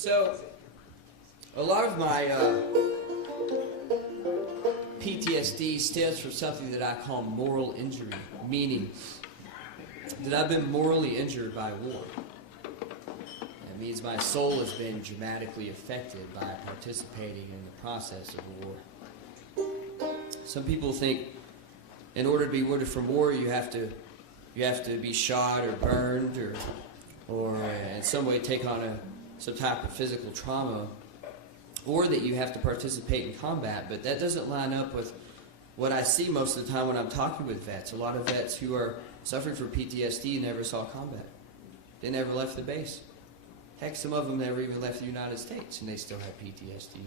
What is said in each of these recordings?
So, a lot of my PTSD stems from something that I call moral injury, meaning that I've been morally injured by war. That means my soul has been dramatically affected by participating in the process of war. Some people think in order to be wounded from war, you have to be shot or burned or in some way take on some type of physical trauma, or that you have to participate in combat. But that doesn't line up with what I see most of the time when I'm talking with vets. A lot of vets who are suffering from PTSD never saw combat. They never left the base. Heck, some of them never even left the United States, and they still have PTSD.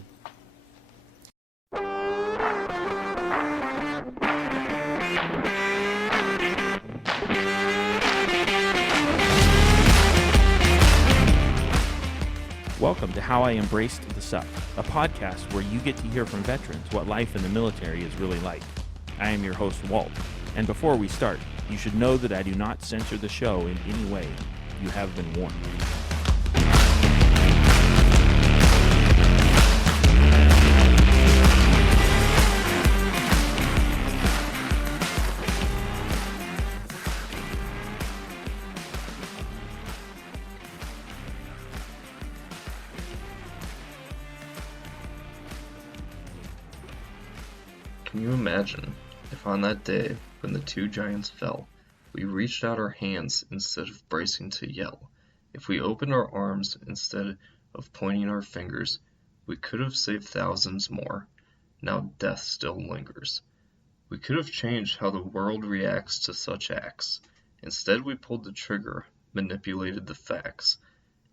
Welcome to How I Embraced the Suck, a podcast where you get to hear from veterans what life in the military is really like. I am your host, Walt, and before we start, you should know that I do not censor the show in any way. You have been warned. Can you imagine if on that day when the two giants fell, we reached out our hands instead of bracing to yell? If we opened our arms instead of pointing our fingers, we could have saved thousands more. Now death still lingers. We could have changed how the world reacts to such acts. Instead we pulled the trigger, manipulated the facts.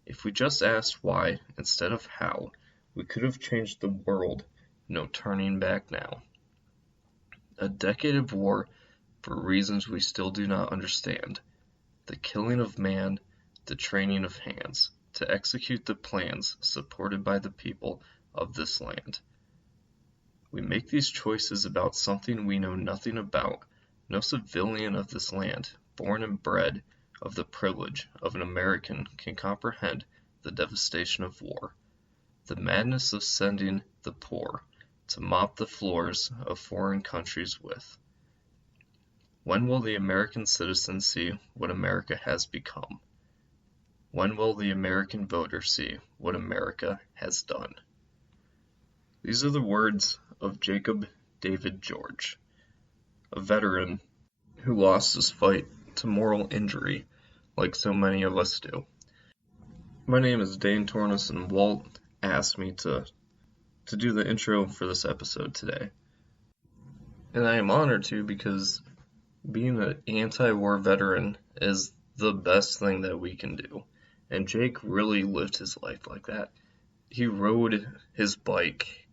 If we just asked why instead of how, we could have changed the world. No turning back now. A decade of war for reasons we still do not understand. The killing of man, the training of hands, to execute the plans supported by the people of this land. We make these choices about something we know nothing about. No civilian of this land, born and bred of the privilege of an American, can comprehend the devastation of war. The madness of sending the poor to mop the floors of foreign countries with. When will the American citizen see what America has become? When will the American voter see what America has done? These are the words of Jacob David George, a veteran who lost his fight to moral injury like so many of us do. My name is Dane Tornes, and Walt asked me to do the intro for this episode today. And I am honored to, because being an anti-war veteran is the best thing that we can do. And Jake really lived his life like that. He rode his bike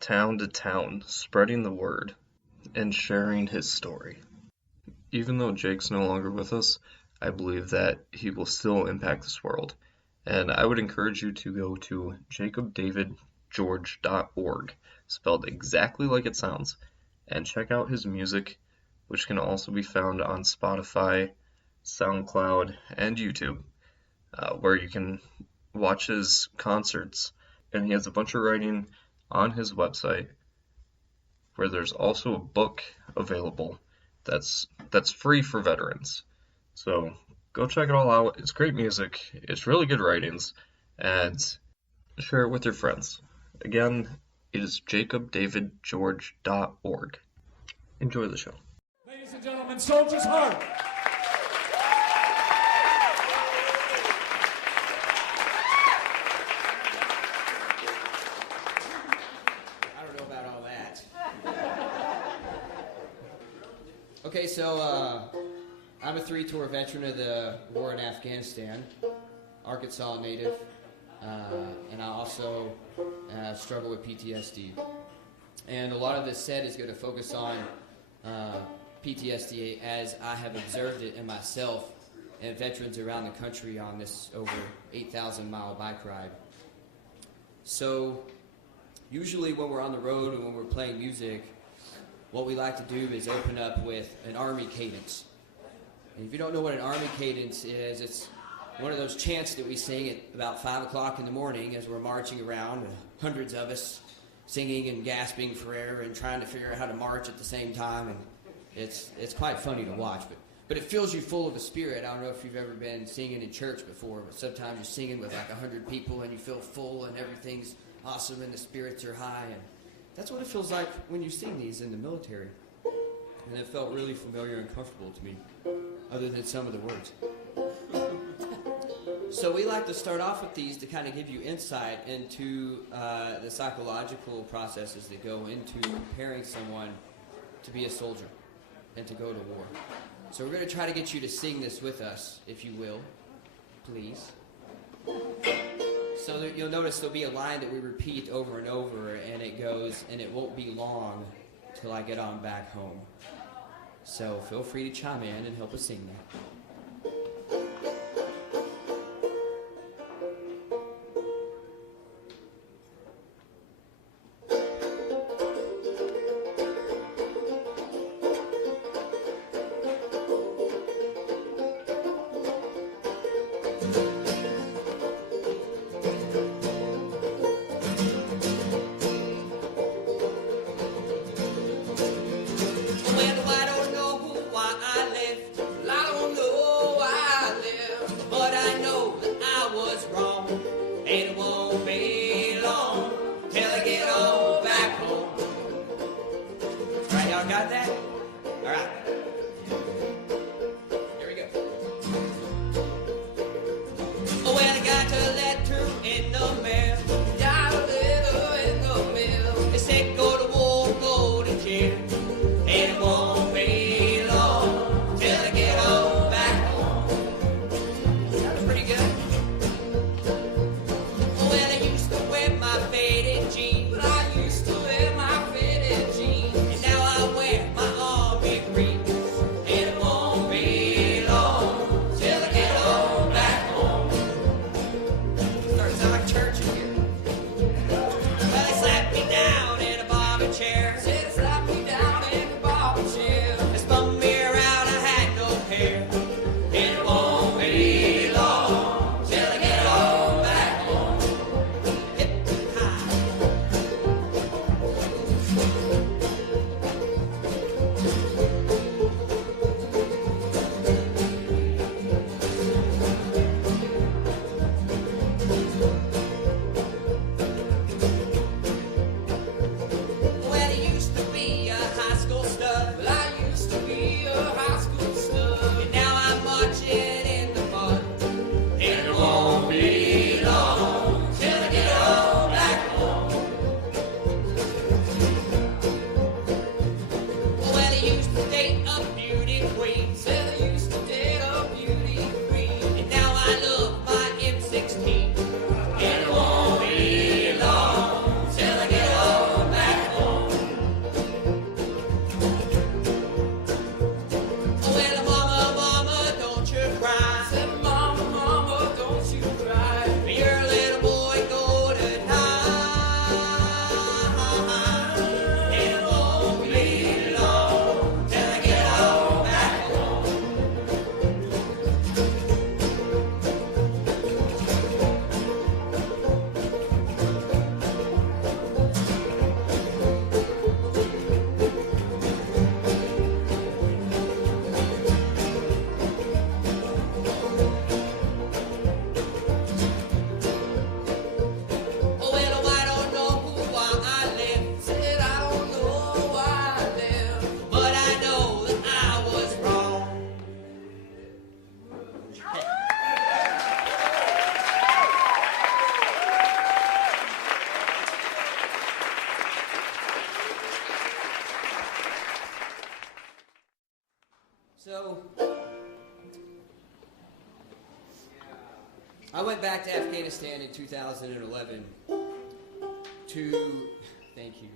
town to town, spreading the word and sharing his story. Even though Jake's no longer with us, I believe that he will still impact this world. And I would encourage you to go to jacobdavidgeorge.org, spelled exactly like it sounds, and check out his music, which can also be found on Spotify, SoundCloud, and YouTube, where you can watch his concerts. And he has a bunch of writing on his website, where there's also a book available that's free for veterans. So go check it all out. It's great music, it's really good writings, and share it with your friends. Again, it is jacobdavidgeorge.org. Enjoy the show. Ladies and gentlemen, Soldier's Heart. I don't know about all that. Okay, so I'm a 3-tour veteran of the war in Afghanistan, Arkansas native, and I also struggle with PTSD. And a lot of this set is going to focus on PTSD as I have observed it in myself and veterans around the country on this over 8,000-mile bike ride. So usually when we're on the road and when we're playing music, what we like to do is open up with an Army cadence. And if you don't know what an Army cadence is, it's one of those chants that we sing at about 5 o'clock in the morning as we're marching around, hundreds of us singing and gasping for air and trying to figure out how to march at the same time. And it's quite funny to watch, but it fills you full of a spirit. I don't know if you've ever been singing in church before, but sometimes you're singing with like 100 people and you feel full and everything's awesome and the spirits are high. And that's what it feels like when you sing these in the military. And it felt really familiar and comfortable to me, other than some of the words. So we like to start off with these to kind of give you insight into the psychological processes that go into preparing someone to be a soldier and to go to war. So we're going to try to get you to sing this with us, if you will, please. So you'll notice there'll be a line that we repeat over and over, and it goes, and it won't be long till I get on back home. So feel free to chime in and help us sing that. So, I went back to Afghanistan in 2011 to, thank you.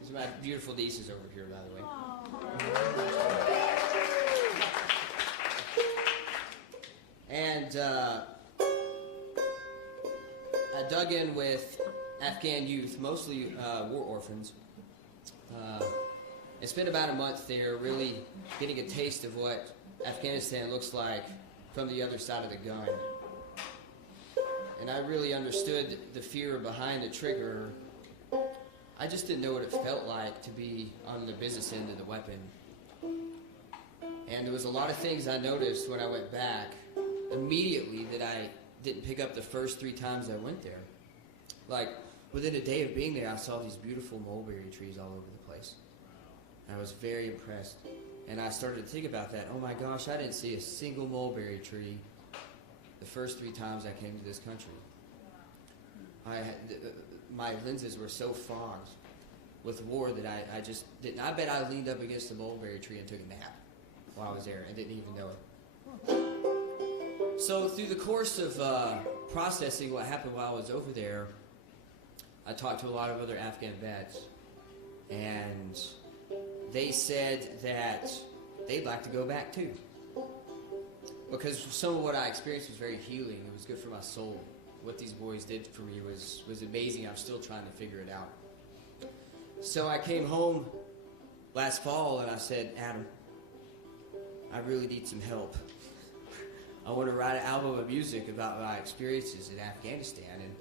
These are my beautiful nieces over here, by the way. And I dug in with Afghan youth, mostly war orphans. I spent about a month there really getting a taste of what Afghanistan looks like from the other side of the gun. and I really understood the fear behind the trigger. I just didn't know what it felt like to be on the business end of the weapon. And there was a lot of things I noticed when I went back immediately that I didn't pick up the first 3 times I went there. Like, within a day of being there, I saw these beautiful mulberry trees all over the place. I was very impressed. And I started to think about that. Oh my gosh, I didn't see a single mulberry tree the first 3 times I came to this country. My lenses were so fogged with war that I just didn't. I bet I leaned up against a mulberry tree and took a nap while I was there and didn't even know it. So through the course of processing what happened while I was over there, I talked to a lot of other Afghan vets, and they said that they'd like to go back too. Because some of what I experienced was very healing. It was good for my soul. What these boys did for me was amazing. I'm still trying to figure it out. So I came home last fall and I said, Adam, I really need some help. I want to write an album of music about my experiences in Afghanistan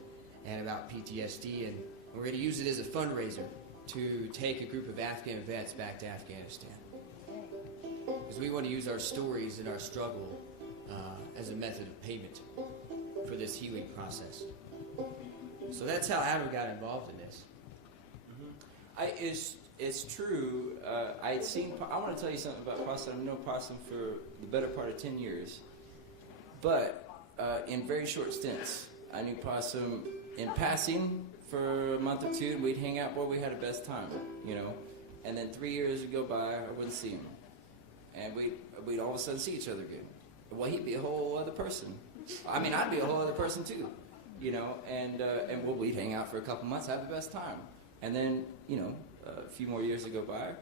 and about PTSD, and we're going to use it as a fundraiser to take a group of Afghan vets back to Afghanistan. Because we want to use our stories and our struggle as a method of payment for this healing process. So that's how Adam got involved in this. It's true. I want to tell you something about Possum. I've known Possum for the better part of 10 years. But in very short stints, I knew Possum in passing for a month or 2, and we'd hang out. Boy, we had the best time, you know. And then 3 years would go by, I wouldn't see him. And we'd all of a sudden see each other again. Well, he'd be a whole other person. I mean, I'd be a whole other person too, you know. And well, we'd hang out for a couple months, have the best time. And then, you know, a few more years would go by,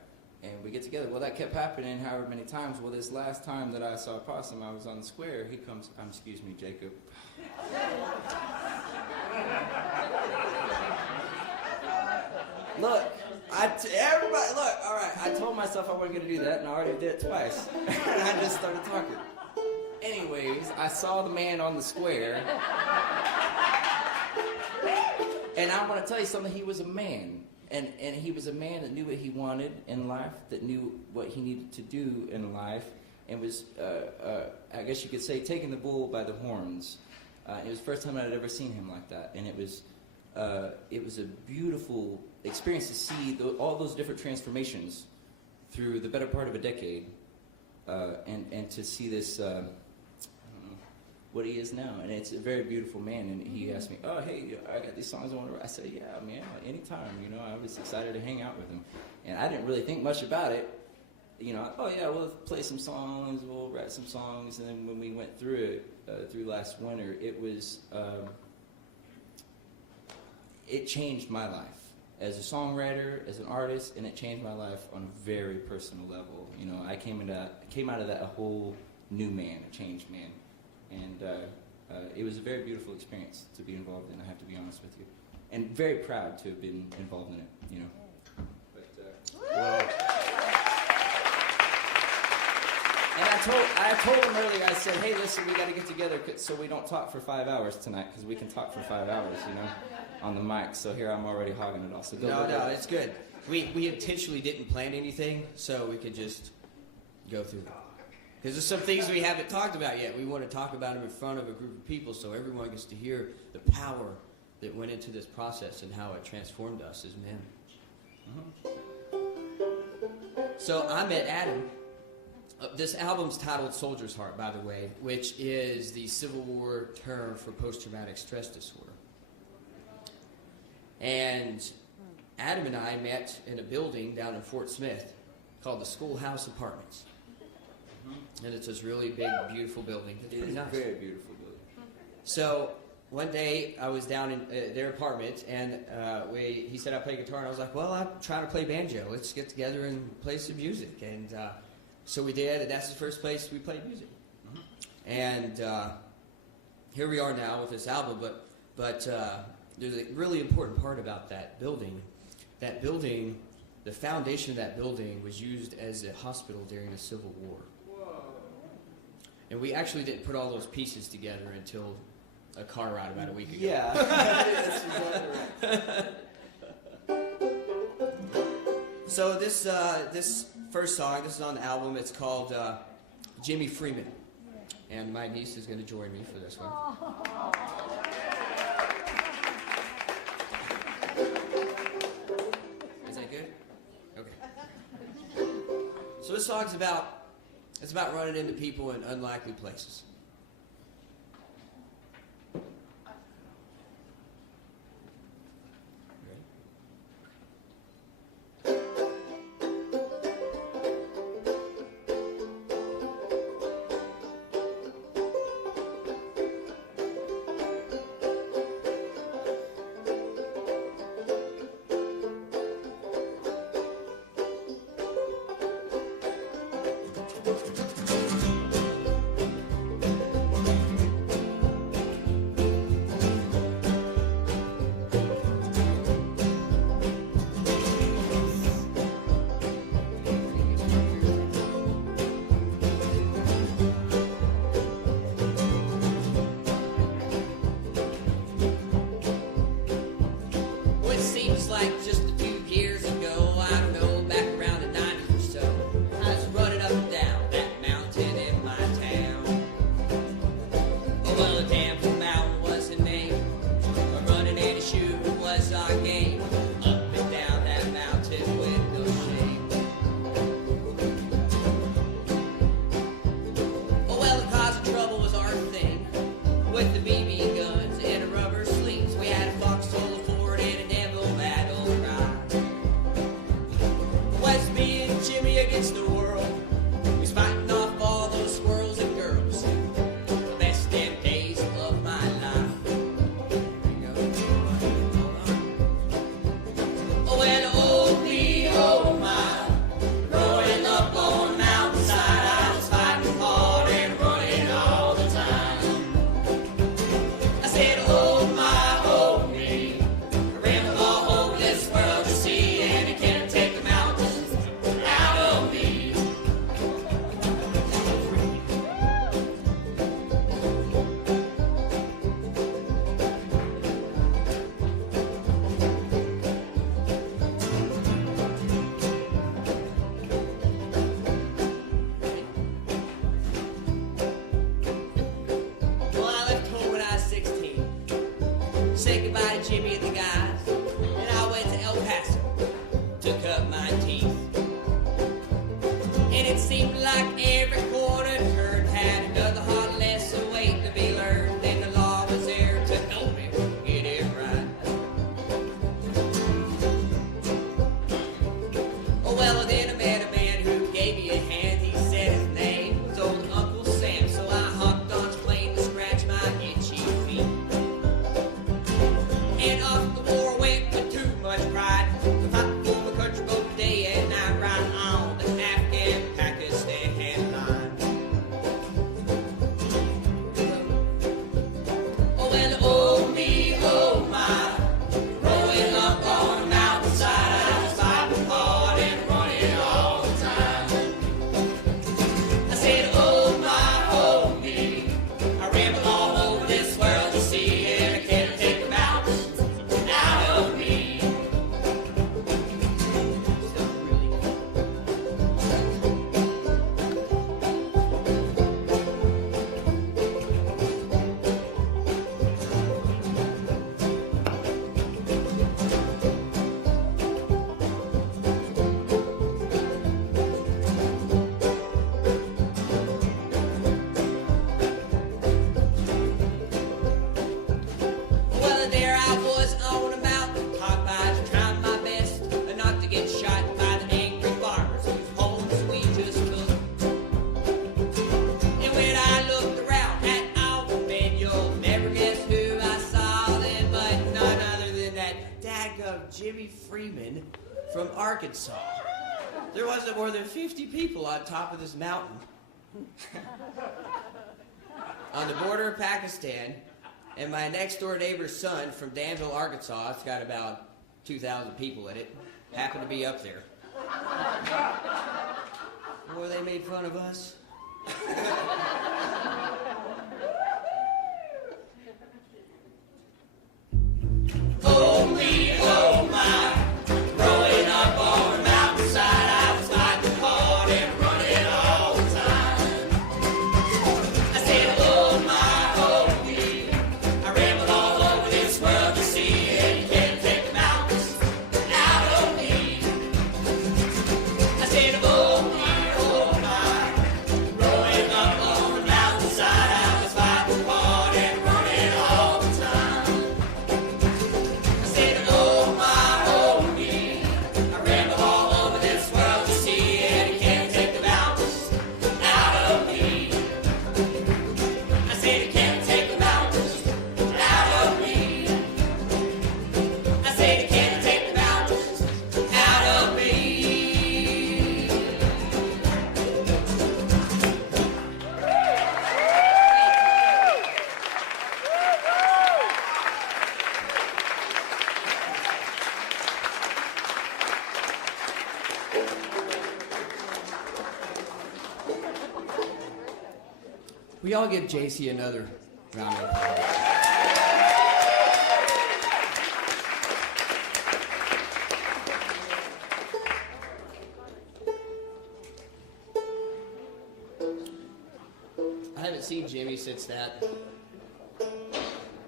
and we get together. Well, that kept happening however many times. Well, this last time that I saw Possum, I was on the square. He comes, excuse me, Jacob. Look, everybody, look, all right, I told myself I wasn't going to do that, and I already did it twice. And I just started talking. Anyways, I saw the man on the square, and I want to tell you something, he was a man. And he was a man that knew what he wanted in life, that knew what he needed to do in life, and was, I guess you could say, taking the bull by the horns. It was the first time I'd ever seen him like that, and it was a beautiful experience to see all those different transformations through the better part of a decade, and to see this, what he is now. And it's a very beautiful man, and he asked me, oh, hey, I got these songs I want to write. I said, yeah, man, anytime, you know. I was excited to hang out with him, and I didn't really think much about it, you know. Oh yeah, we'll play some songs, we'll write some songs. And then when we went through it, through last winter, it was, it changed my life as a songwriter, as an artist, and it changed my life on a very personal level. You know, I came out of that a whole new man, a changed man. And it was a very beautiful experience to be involved in, I have to be honest with you. And very proud to have been involved in it, you know. But, and I told him earlier, I said, hey, listen, we got to get together so we don't talk for 5 hours tonight, because we can talk for 5 hours, you know, on the mic. So here I'm already hogging it all. So No, it's good. We intentionally didn't plan anything, so we could just go through it. Because there's some things we haven't talked about yet. We want to talk about them in front of a group of people so everyone gets to hear the power that went into this process and how it transformed us as men. So I met Adam. This album's titled Soldier's Heart, by the way, which is the Civil War term for post-traumatic stress disorder. And Adam and I met in a building down in Fort Smith called the Schoolhouse Apartments. And it's this really big, beautiful building. It's pretty nice. Very beautiful building. So one day I was down in their apartment, and he said I play guitar, and I was like, well, I'm trying to play banjo. Let's get together and play some music. And so we did, and that's the first place we played music. And here we are now with this album, but there's a really important part about that building. That building, the foundation of that building was used as a hospital during the Civil War. And we actually didn't put all those pieces together until a car ride about a week ago. Yeah, that's exactly right. So this first song, this is on the album. It's called Jimmy Freeman, and my niece is going to join me for this one. Is that good? Okay. So this song's about running into people in unlikely places. Like just a few years ago, I don't know, back around the 90s or so, I was running up and down that mountain in my town. Oh, well, a damn mountain was the name. Running and a shoe was our game. Up and down that mountain with no shame. Oh, well, the cause of trouble was our thing. With the BB guns and the rubber sleeves, we had a foxhole, a Ford, and a Danville battle. Me and Jimmy against the world. We was fighting off all those squirrels and girls. The best damn days of my life. Oh, well, oh me, oh my. Growing up on the mountainside, I was fighting hard and running all the time. I said, oh my, oh me. I ran the whole this world to see, and it can't take the mountains out of me. Well, I left home when I was 16. Said goodbye to Jimmy and the guys, and I went to El Paso to cut my teeth. And it seemed like every corner turned had another hard lesson waiting to be learned. And the law was there to help me get it right. Oh, well, then I met a man who gave me a hand. He said his name was old Uncle Sam. So I hopped on his plane to scratch my itchy feet. And off the war went with too much pride. To fight for my country both day and night, right on the Afghan-Pakistan line. Oh, well, oh me, oh my. Growing up on the mountainside, I was fighting hard and running all the time. I said, oh my, oh me. I ramble all over this world to see, and I can't take the mountains out of me. Well, there I was on a mountain top, I was trying my best not to get shot by the angry farmers whose homes we just took. And when I looked around at all the men, you'll never guess who I saw then, but none other than that daggum Jimmy Freeman from Arkansas. There wasn't more than 50 people on top of this mountain. On the border of Pakistan, and my next door neighbor's son from Danville, Arkansas, it's got about 2,000 people in it, happened to be up there. Boy, they made fun of us. We all give JC another round of applause. I haven't seen Jimmy since that.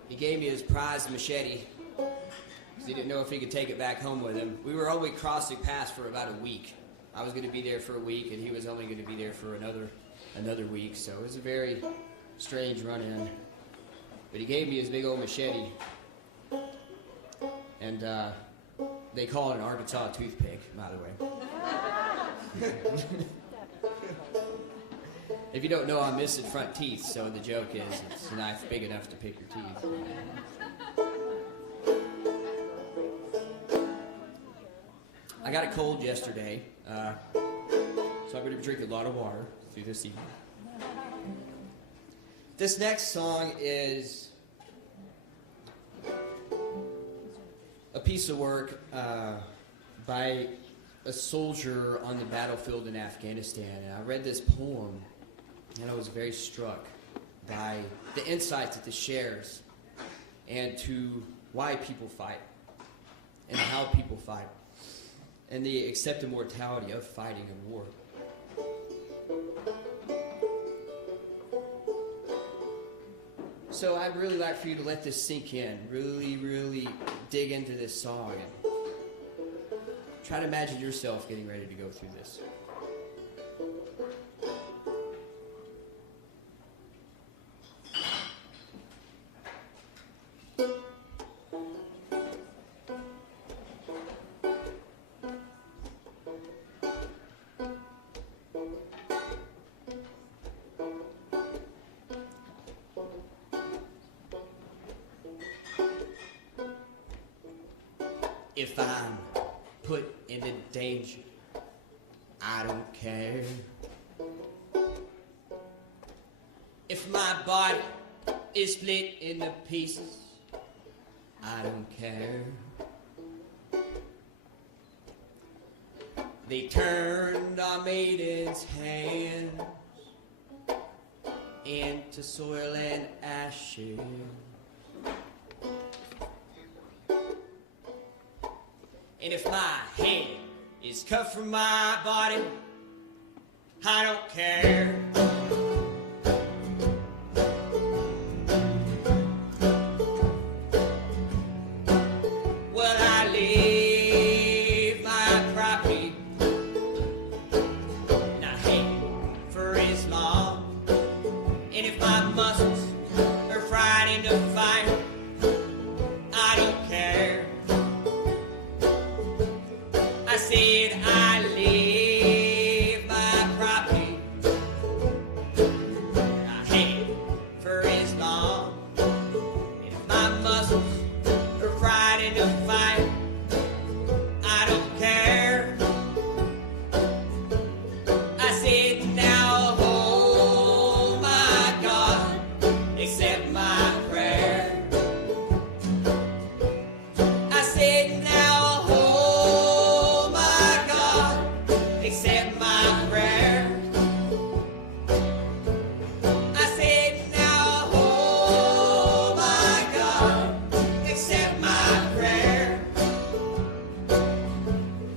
He gave me his prized machete because he didn't know if he could take it back home with him. We were only crossing paths for about a week. I was going to be there for a week, and he was only going to be there for another week. So it was a very strange run-in. But he gave me his big old machete, and they call it an Arkansas toothpick, by the way. If you don't know, I'm missing front teeth, so the joke is it's a knife big enough to pick your teeth. I got a cold yesterday, so I'm going to drink a lot of water through this evening. This next song is a piece of work by a soldier on the battlefield in Afghanistan. And I read this poem, and I was very struck by the insights that this shares and to why people fight and how people fight and the accepted mortality of fighting in war. So I'd really like for you to let this sink in, really, really dig into this song and try to imagine yourself getting ready to go through this. If I'm put into danger, I don't care. If my body is split into pieces, I don't care. They turned our maiden's hands into soil and ashes. And if my head is cut from my body, I don't care. Well, I leave my property and I hang for Islam. And if my muscles are fried into fire, I don't care. I said I leave my property, I hang for Islam. And if my muscles are fried into fire, I don't care. I said now, oh my God, accept my prayer. I said now, oh my God, accept my prayer. I said now, oh my God, accept my prayer.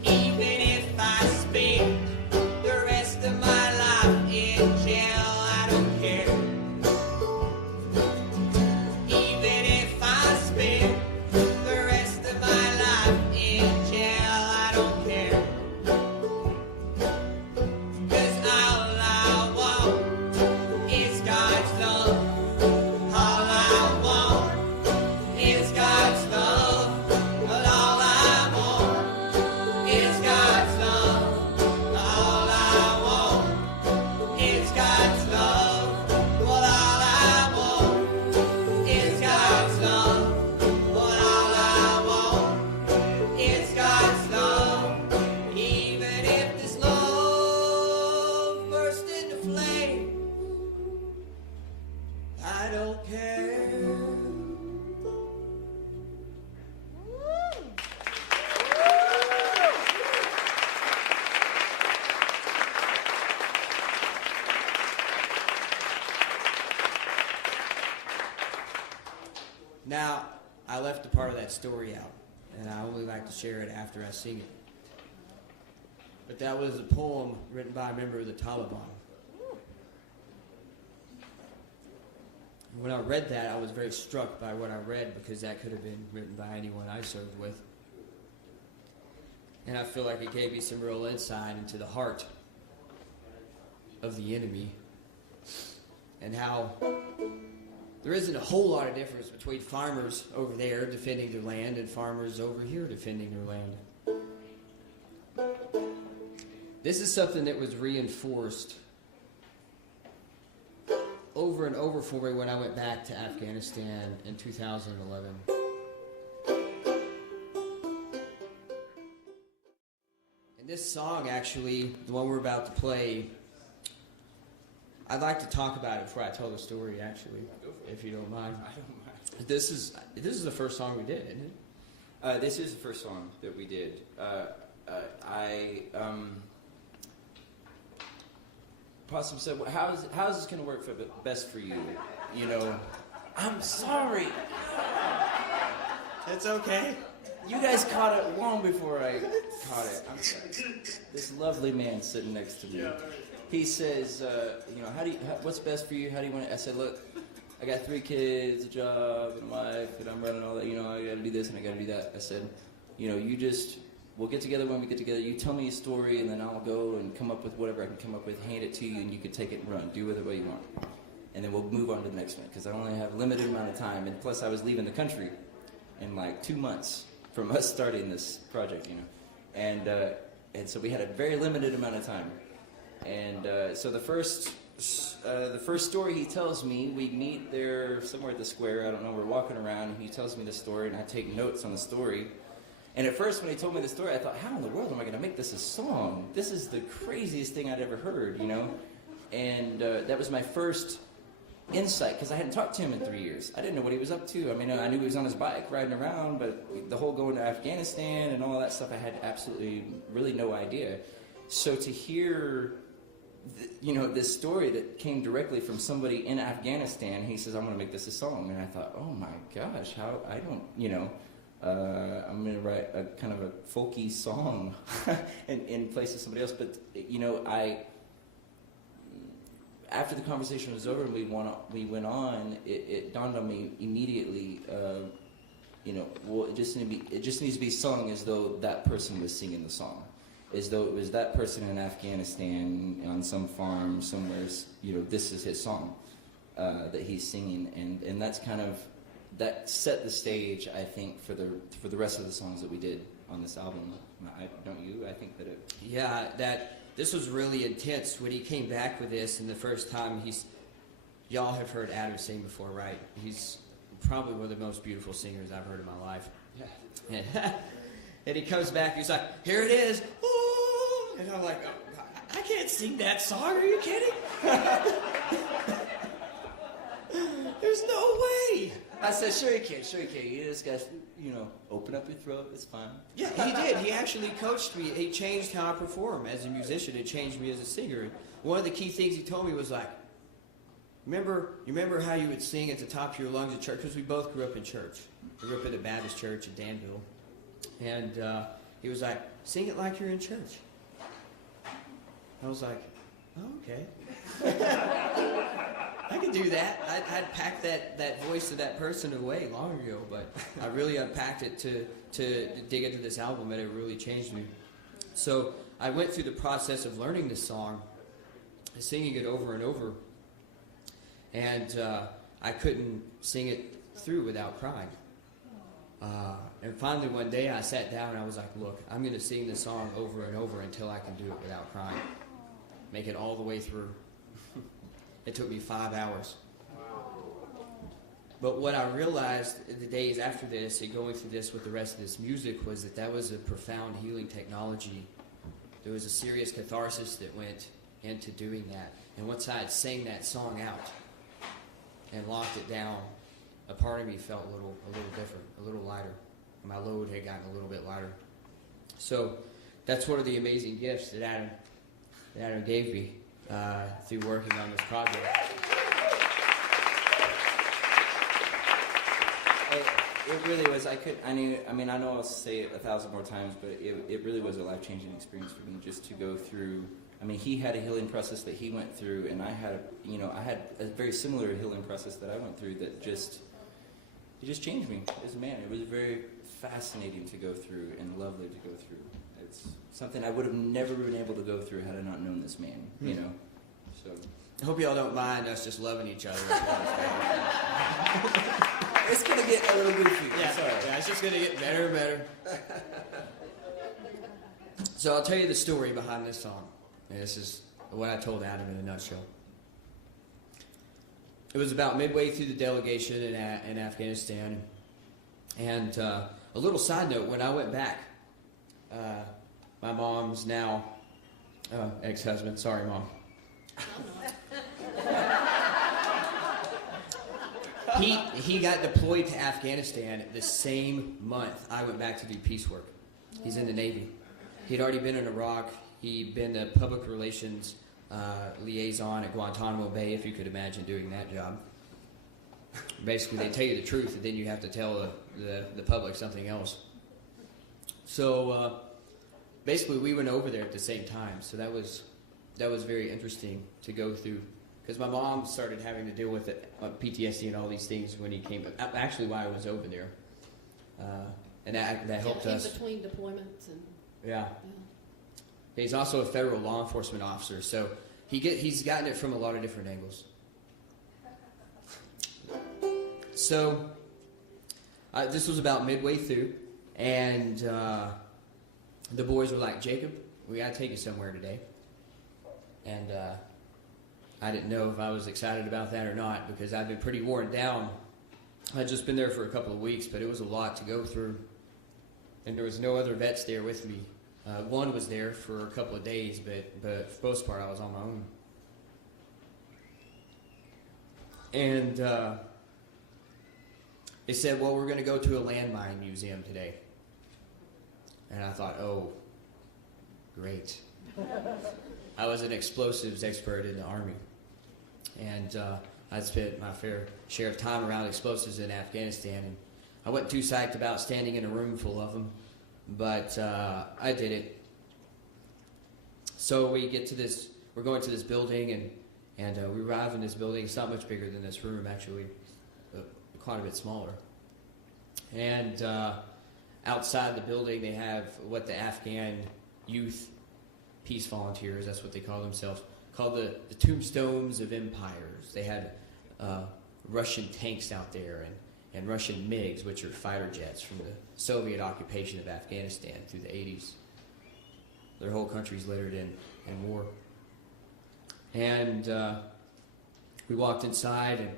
Even if I spend the rest of my life in jail, I don't care. Even if I spend the rest of my life in jail, I don't care. 'Cause all I want is God's love. All I want is God's love. Well, all I want is God's love. All I want is God's love. Well, all I want is God's love. Well, all I want is God's love. Even if this love bursts into flame, I don't care. Now, I left a part of that story out, and I only like to share it after I sing it. But that was a poem written by a member of the Taliban. When I read that, I was very struck by what I read, because that could have been written by anyone I served with. And I feel like it gave me some real insight into the heart of the enemy, and how there isn't a whole lot of difference between farmers over there defending their land and farmers over here defending their land. This is something that was reinforced over and over for me when I went back to Afghanistan in 2011. And this song, actually, the one we're about to play, I'd like to talk about it before I tell the story, actually, if you don't mind. I don't mind. This is the first song we did, isn't it? This is the first song that we did. Possum said, well, how's this going to work for best for you? You know, I'm sorry. It's okay. You guys caught it long before I caught it. I'm sorry. This lovely man sitting next to me. He says, you know, what's best for you? How do you want it? I said, look, I got 3 kids, a job, and a wife, and I'm running all that. You know, I got to do this and I got to do that. I said, you know, we'll get together when we get together. You tell me a story, and then I'll go and come up with whatever I can come up with, hand it to you, and you can take it and run. Do with it what you want. And then we'll move on to the next one, because I only have a limited amount of time. And plus, I was leaving the country in like 2 months from us starting this project, you know. And so we had a very limited amount of time. And so the first story he tells me, we meet there somewhere at the square. I don't know. We're walking around, and he tells me the story, and I take notes on the story. And at first, when he told me the story, I thought, how in the world am I going to make this a song? This is the craziest thing I'd ever heard, you know? And that was my first insight, because I hadn't talked to him in 3 years. I didn't know what he was up to. I mean, I knew he was on his bike riding around, but the whole going to Afghanistan and all that stuff, I had absolutely, really no idea. So to hear, you know, this story that came directly from somebody in Afghanistan, he says, I'm going to make this a song. And I thought, oh my gosh, how, I don't, you know, I'm going to write a kind of a folky song in place of somebody else. But, you know, after the conversation was over and we went on, it dawned on me immediately, you know, well, it just needs to be sung as though that person was singing the song. As though it was that person in Afghanistan on some farm somewhere, you know, this is his song that he's singing. And that's kind of, that set the stage, I think, for the rest of the songs that we did on this album. Don't you? I think that it... Yeah, this was really intense when he came back with this, and the first time y'all have heard Adam sing before, right? He's probably one of the most beautiful singers I've heard in my life. Yeah. And he comes back, he's like, here it is. Ooh! And I'm like, oh, I can't sing that song, are you kidding? There's no way. I said, sure you can. You just got to, you know, open up your throat. It's fine. Yeah, he did. He actually coached me. He changed how I perform as a musician. It changed me as a singer. One of the key things he told me was like, remember how you would sing at the top of your lungs at church? Because we both grew up in church. We grew up in the Baptist church in Danville. And he was like, sing it like you're in church. I was like, oh, okay. I could do that. I'd packed that voice of that person away long ago, but I really unpacked it to dig into this album, and it really changed me. So I went through the process of learning this song, singing it over and over, and I couldn't sing it through without crying. And finally one day I sat down and I was like, look, I'm going to sing this song over and over until I can do it without crying. Make it all the way through. It took me 5 hours. But what I realized the days after this and going through this with the rest of this music was that was a profound healing technology. There was a serious catharsis that went into doing that. And once I had sang that song out and locked it down, a part of me felt a little different, a little lighter. My load had gotten a little bit lighter. So that's one of the amazing gifts that Adam gave me through working on this project. Hey, it really was. I know I'll say it 1,000 more times, but it really was a life-changing experience for me just to go through. I mean, he had a healing process that he went through, and I had a very similar healing process that I went through that it just changed me as a man. It was very fascinating to go through and lovely to go through. It's something I would have never been able to go through had I not known this man, you know. So I hope y'all don't mind us just loving each other. it's going to get a little goofy. Yeah, Sorry. yeah, it's just going to get better and better. So I'll tell you the story behind this song. And this is what I told Adam in a nutshell. It was about midway through the delegation in Afghanistan. And a little side note, when I went back, my mom's now ex-husband, sorry Mom. He got deployed to Afghanistan the same month I went back to do peace work. He's in the Navy. He'd already been in Iraq. He'd been the public relations liaison at Guantanamo Bay, if you could imagine doing that job. Basically, they tell you the truth, and then you have to tell the public something else. So basically, we went over there at the same time. So that was very interesting to go through, because my mom started having to deal with it, PTSD and all these things when he came. Actually, while I was over there, and that helped us. Between deployments and yeah. He's also a federal law enforcement officer, so he's gotten it from a lot of different angles. So this was about midway through, and the boys were like, "Jacob, we got to take you somewhere today." And I didn't know if I was excited about that or not, because I'd been pretty worn down. I'd just been there for a couple of weeks, but it was a lot to go through. And there was no other vets there with me. One was there for a couple of days, but for the most part, I was on my own. And they said, "Well, we're going to go to a landmine museum today." And I thought, oh, great. I was an explosives expert in the Army. And I'd spent my fair share of time around explosives in Afghanistan. And I wasn't too psyched about standing in a room full of them. But I did it. So we get to this, we're going to this building, and we arrive in this building. It's not much bigger than this room, actually, quite a bit smaller. And outside the building, they have what the Afghan youth peace volunteers, that's what they call themselves, called the tombstones of empires. They had Russian tanks out there, and Russian MiGs, which are fighter jets from the Soviet occupation of Afghanistan through the 80s. Their whole country's littered in war. And we walked inside, and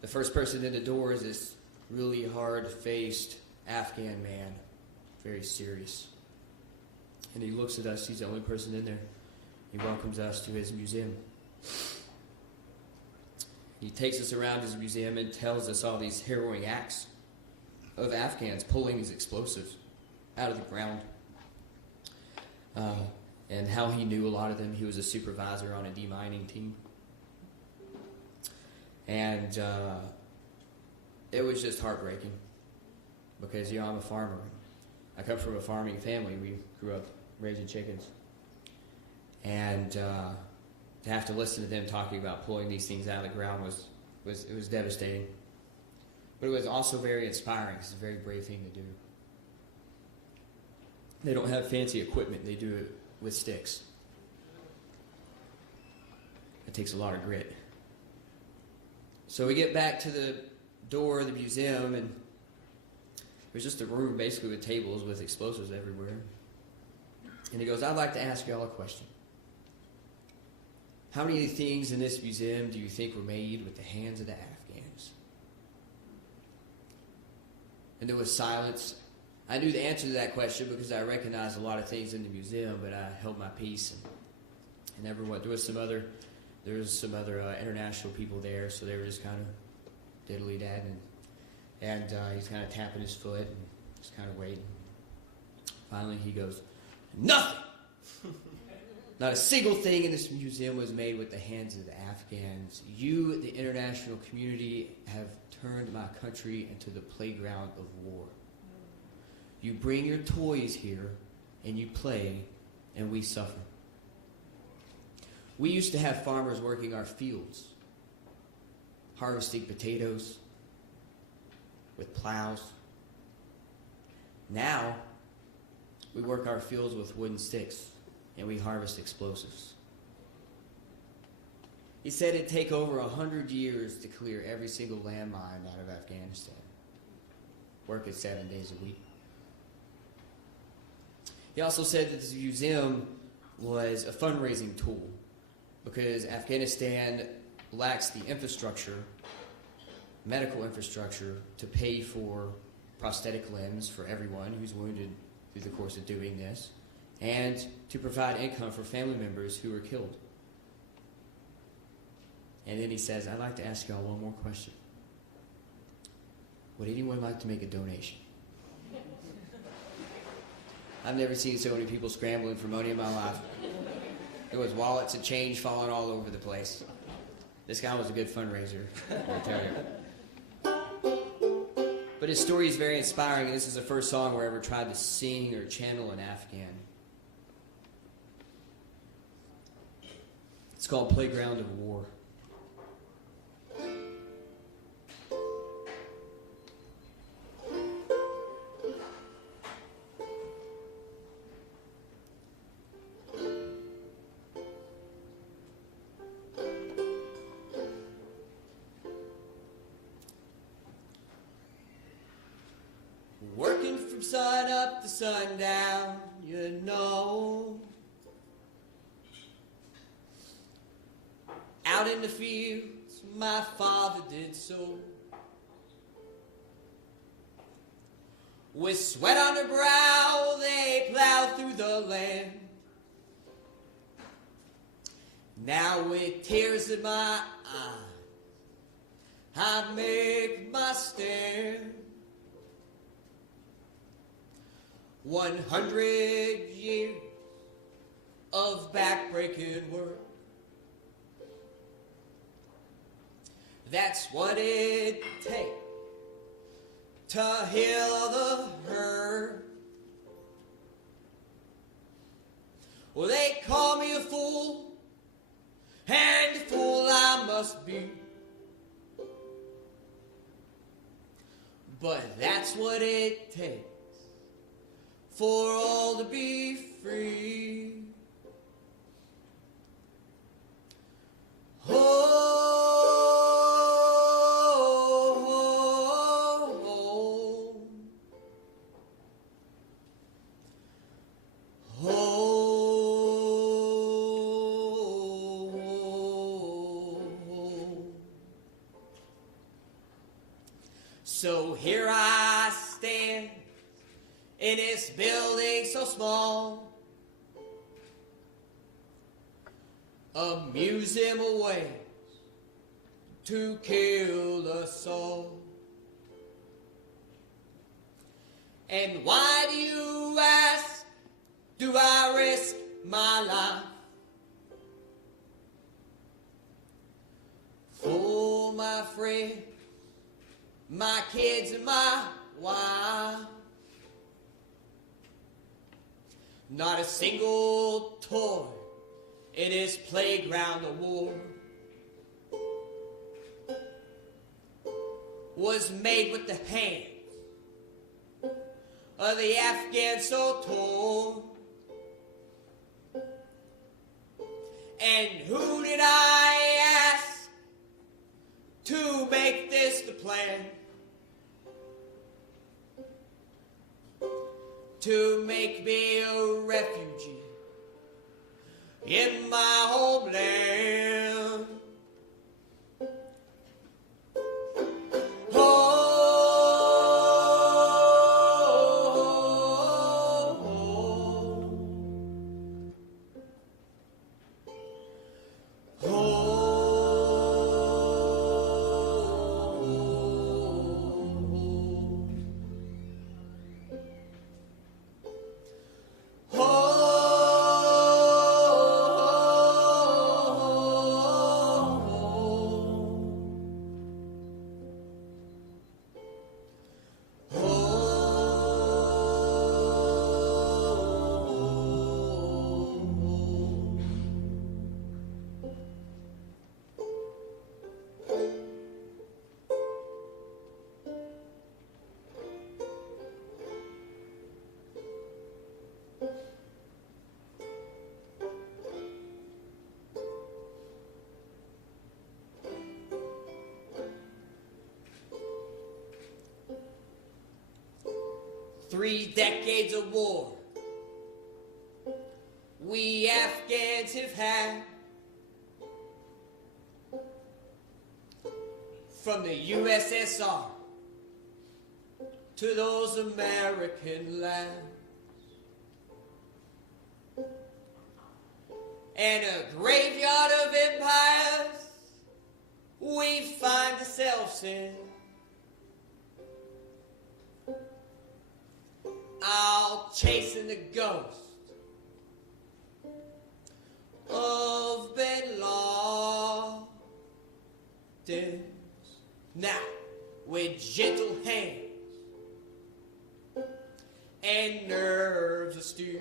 the first person in the door is this really hard-faced Afghan man, very serious. And he looks at us. He's the only person in there. He welcomes us to his museum. He takes us around his museum and tells us all these harrowing acts of Afghans pulling these explosives out of the ground. And how he knew a lot of them. He was a supervisor on a demining team. And it was just heartbreaking, because, I'm a farmer. I come from a farming family. We grew up raising chickens. And to have to listen to them talking about pulling these things out of the ground was devastating. But it was also very inspiring. It's a very brave thing to do. They don't have fancy equipment. They do it with sticks. It takes a lot of grit. So we get back to the door of the museum, and it was just a room basically with tables with explosives everywhere. And he goes, "I'd like to ask y'all a question. How many things in this museum do you think were made with the hands of the Afghans?" And there was silence. I knew the answer to that question because I recognized a lot of things in the museum, but I held my peace. And everyone, there was some other international people there, so they were just kind of diddly-dadding. And he's kind of tapping his foot and just kind of waiting. Finally, he goes, "Nothing!" Not a single thing in this museum was made with the hands of the Afghans. You, the international community, have turned my country into the playground of war. You bring your toys here, and you play, and we suffer. We used to have farmers working our fields, harvesting potatoes with plows. Now, we work our fields with wooden sticks, and we harvest explosives. He said it'd take over 100 years to clear every single landmine out of Afghanistan. Work it 7 days a week. He also said that this museum was a fundraising tool because Afghanistan lacks the infrastructure, medical infrastructure, to pay for prosthetic limbs for everyone who's wounded through the course of doing this, and to provide income for family members who were killed. And then he says, I'd like to ask y'all one more question. Would anyone like to make a donation? I've never seen so many people scrambling for money in my life. There was wallets and change falling all over the place. This guy was a good fundraiser, I tell you. But his story is very inspiring, and this is the first song where I ever tried to sing or channel an Afghan. It's called Playground of War. Working from sun up to sundown, you know. Out in the fields, my father did so. With sweat on their brow, they plow through the land. Now with tears in my eyes, I make my stand. 100 years of backbreaking work. That's what it takes to heal the hurt. Well, they call me a fool, and a fool I must be. But that's what it takes for all to be free. So here I stand in this building so small, a museum away to kill us all. And why do you ask, do I risk my life for my friends, my kids and my wife? Not a single toy in this playground of war was made with the hands of the Afghan so torn. And who did I ask to make this the plan? To make me a refugee in my homeland. 3 decades of war we Afghans have had. From the USSR to those American lands. And a graveyard of empires we find ourselves in. All chasing the ghost of Ben Laden. Now, with gentle hands and nerves of steel,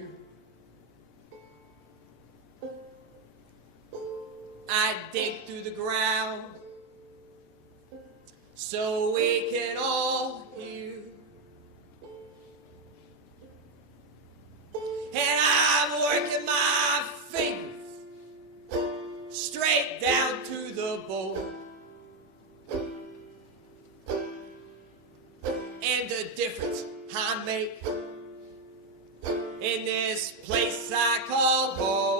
I dig through the ground so we can all hear. And I'm working my fingers straight down to the bone. And the difference I make in this place I call home.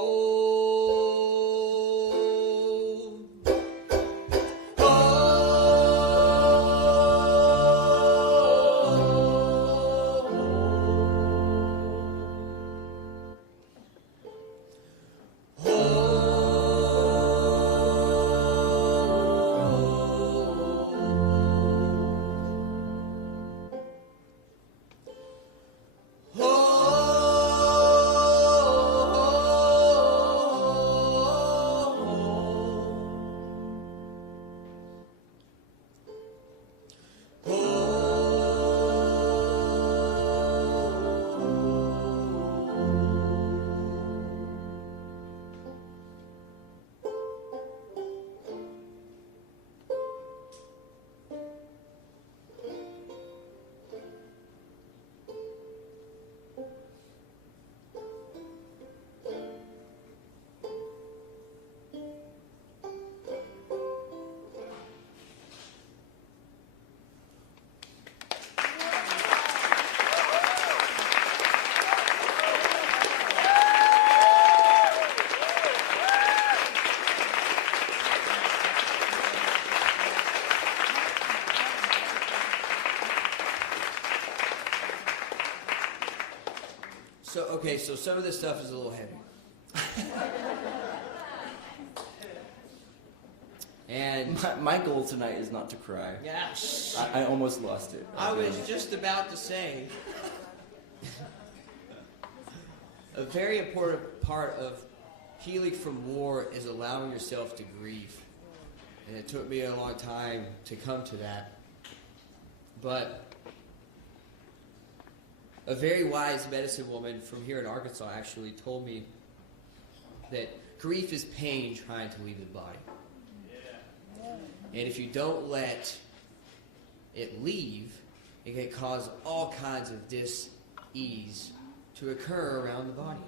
So some of this stuff is a little heavy. And My goal tonight is not to cry. gosh, I almost lost it. I was just about to say, a very important part of healing from war is allowing yourself to grieve. And it took me a long time to come to that. But a very wise medicine woman from here in Arkansas actually told me that grief is pain trying to leave the body. And if you don't let it leave, it can cause all kinds of dis-ease to occur around the body.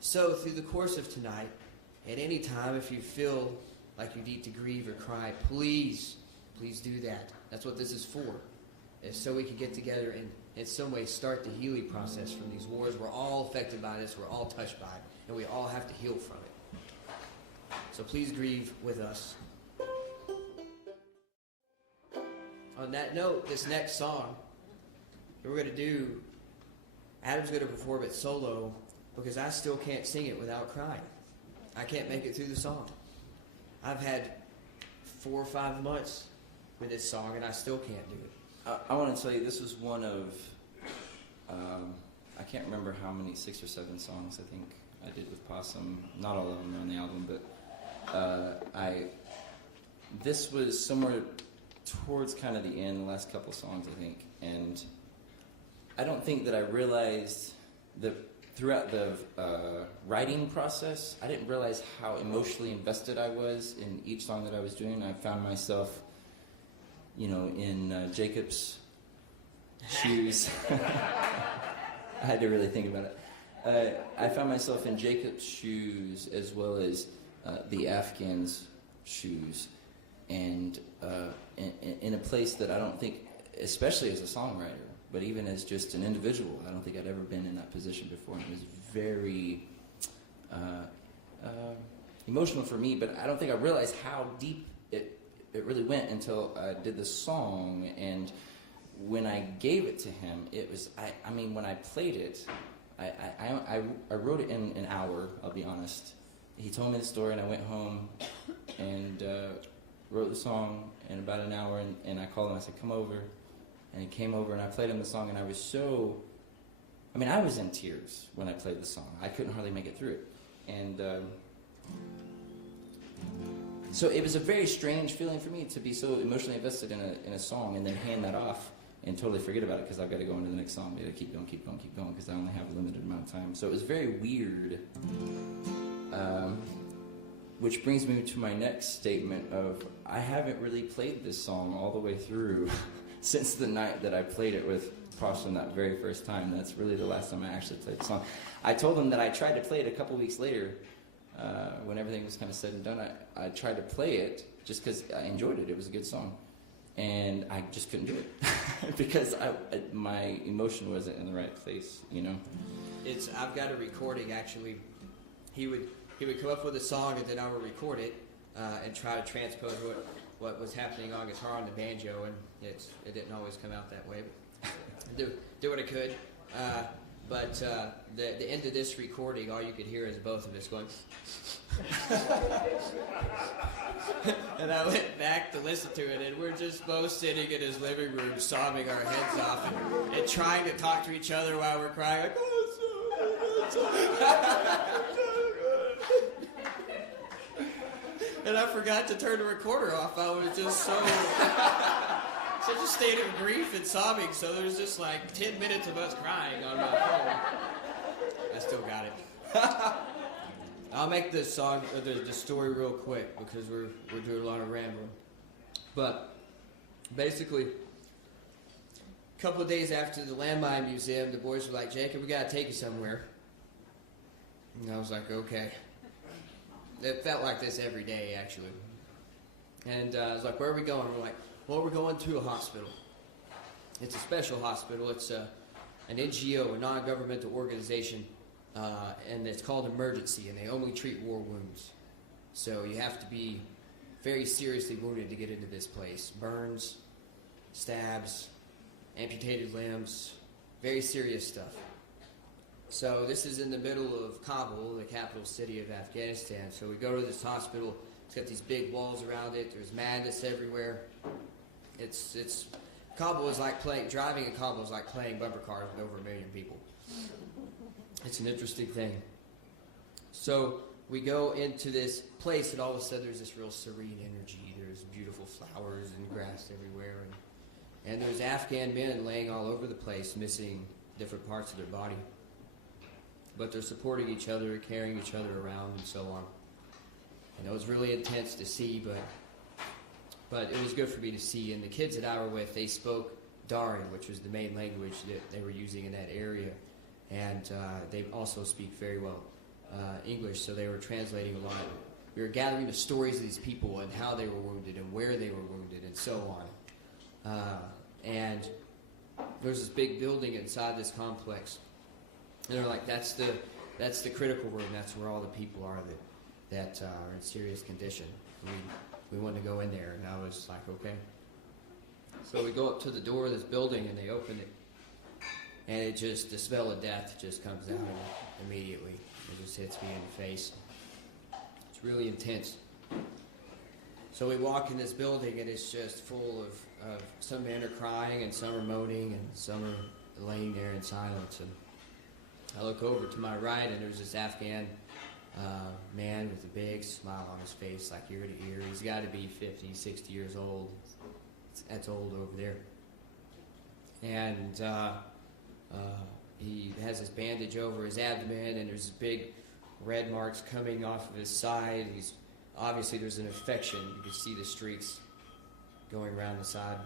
So through the course of tonight, at any time, if you feel like you need to grieve or cry, please do that. That's what this is for. Is so we can get together and in some way start the healing process from these wars. We're all affected by this. We're all touched by it. And we all have to heal from it. So please grieve with us. On that note, this next song that we're going to do, Adam's going to perform it solo because I still can't sing it without crying. I can't make it through the song. I've had 4 or 5 months with this song and I still can't do it. I want to tell you, this was one of, I can't remember how many, 6 or 7 songs I think I did with Possum. Not all of them are on the album, but this was somewhere towards kind of the end, the last couple songs, I think. And I don't think that I realized that throughout the writing process, I didn't realize how emotionally invested I was in each song that I was doing. I found myself, in Jacob's shoes. I had to really think about it. I found myself in Jacob's shoes as well as the Afghans' shoes, and in a place that I don't think, especially as a songwriter, but even as just an individual, I don't think I'd ever been in that position before. And it was very emotional for me, but I don't think I realized how deep it really went until I did the song. And when I gave it to him, it was, I mean, when I played it, I wrote it in an hour, I'll be honest. He told me the story, and I went home and wrote the song in about an hour, and I called him, I said, come over. And he came over, and I played him the song, and I was so, I mean, I was in tears when I played the song. I couldn't hardly make it through it. And so it was a very strange feeling for me to be so emotionally invested in a song and then hand that off and totally forget about it because I've got to go into the next song. I got to keep going because I only have a limited amount of time. So it was very weird. Which brings me to my next statement of I haven't really played this song all the way through since the night that I played it with Proston that very first time. That's really the last time I actually played the song. I told him that I tried to play it a couple weeks later when everything was kind of said and done. I tried to play it just because I enjoyed it. It was a good song. And I just couldn't do it because my emotion wasn't in the right place, you know. I've got a recording actually. He would come up with a song and then I would record it and try to transpose what was happening on guitar and the banjo, and it didn't always come out that way. But do what I could. But the end of this recording, all you could hear is both of us going. And I went back to listen to it, and we're just both sitting in his living room, sobbing our heads off, and trying to talk to each other while we're crying. Like, and I forgot to turn the recorder off. I was just such a state of grief and sobbing. So there was just like 10 minutes of us crying on my phone. I still got it. I'll make this song, the story real quick because we're doing a lot of rambling. But basically, a couple of days after the Landmine Museum, the boys were like, Jacob, we got to take you somewhere. And I was like, okay. It felt like this every day, actually. And I was like, where are we going? We're like, well, we're going to a hospital. It's a special hospital. It's an NGO, a non-governmental organization. And it's called Emergency, and they only treat war wounds. So you have to be very seriously wounded to get into this place. Burns, stabs, amputated limbs, very serious stuff. So this is in the middle of Kabul, the capital city of Afghanistan. So we go to this hospital. It's got these big walls around it. There's madness everywhere. Kabul is like driving in Kabul is like playing bumper cars with over 1 million people. It's an interesting thing. So we go into this place, and all of a sudden there's this real serene energy. There's beautiful flowers and grass everywhere. And there's Afghan men laying all over the place, missing different parts of their body. But they're supporting each other, carrying each other around, and so on. And it was really intense to see, but it was good for me to see. And the kids that I were with, they spoke Dari, which was the main language that they were using in that area. And they also speak very well English, so they were translating a lot. We were gathering the stories of these people and how they were wounded and where they were wounded and so on. And there's this big building inside this complex. And they're like, that's the critical room. That's where all the people are that are in serious condition. We wanted to go in there, and I was like, okay. So we go up to the door of this building, and they open it. And the smell of death just comes out immediately. It just hits me in the face. It's really intense. So we walk in this building, and it's just full of some men are crying, and some are moaning, and some are laying there in silence. And I look over to my right, and there's this Afghan man with a big smile on his face, like ear to ear. He's got to be 50, 60 years old. That's old over there. And he has this bandage over his abdomen, and there's big red marks coming off of his side. Obviously there's an infection. You can see the streaks going around the side.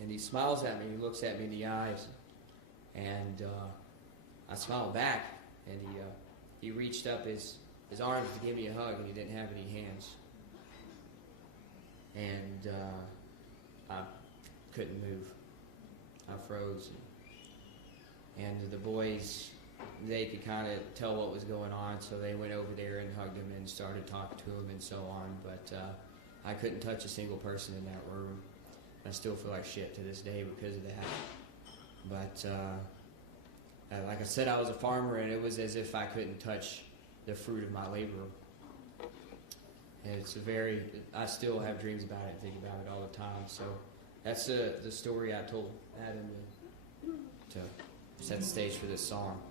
And he smiles at me. He looks at me in the eyes, and I smiled back, and he reached up his arms to give me a hug, and he didn't have any hands. And I couldn't move. I froze. And the boys, they could kind of tell what was going on, so they went over there and hugged him and started talking to him and so on. But I couldn't touch a single person in that room. I still feel like shit to this day because of that. But like I said, I was a farmer, and it was as if I couldn't touch the fruit of my labor. And I still have dreams about it and think about it all the time. So that's the story I told Adam to set the stage for this song.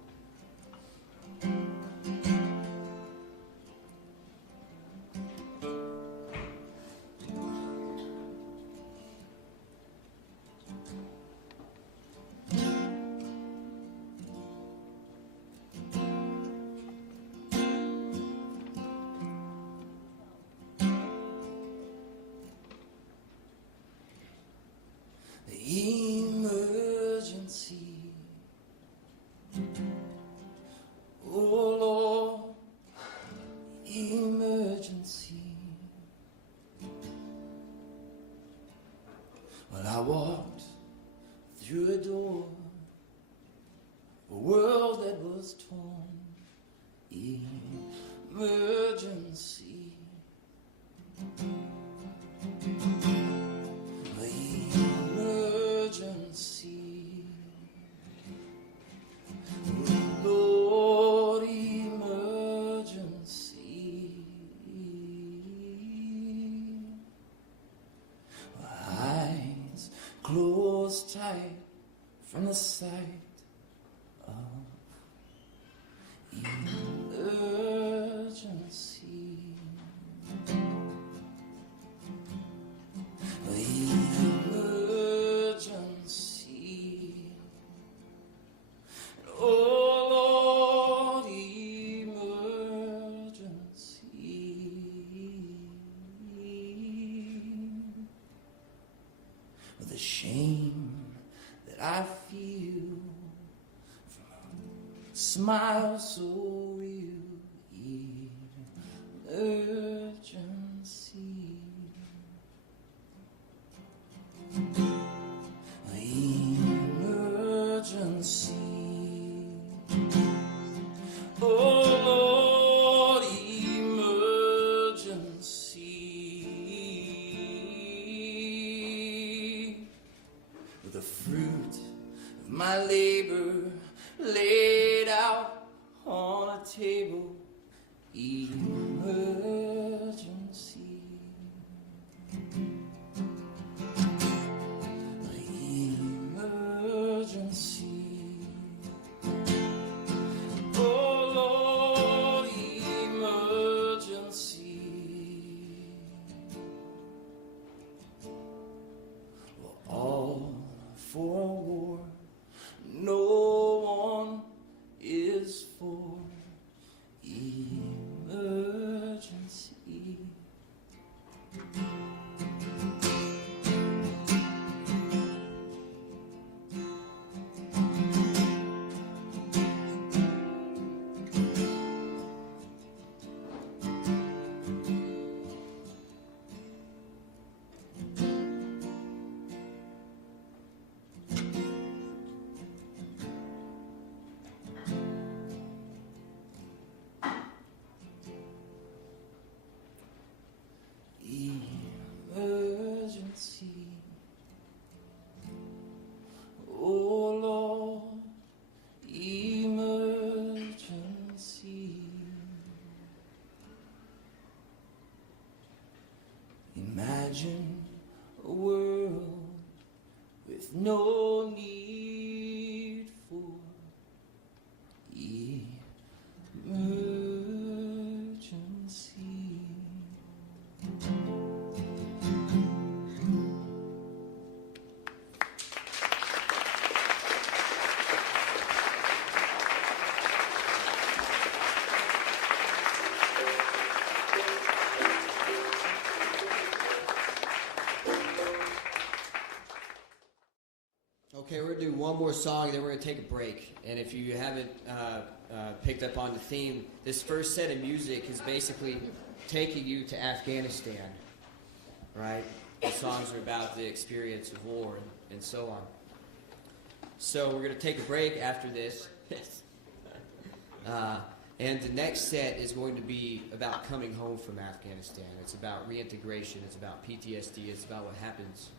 Emergency, oh Lord, emergency. When I walked through a door, a world that was torn, emergency. Emergency, Lord, emergency. Eyes closed tight from the sight of emergency. Emergency, oh Lord, emergency. The shame that I feel from a smile so real, emergency. Emergency, oh Lord, emergency. The fruit of my labor laid out on a table, emergency. Emergency, oh Lord, emergency. We're all for a war, no one is for emergency. Emergency, oh Lord, emergency. Imagine a world with no need for emergency. Okay, we're going to do one more song, then we're going to take a break. And if you haven't picked up on the theme, this first set of music is basically taking you to Afghanistan, right? The songs are about the experience of war and so on. So we're going to take a break after this. And the next set is going to be about coming home from Afghanistan. It's about reintegration. It's about PTSD. It's about what happens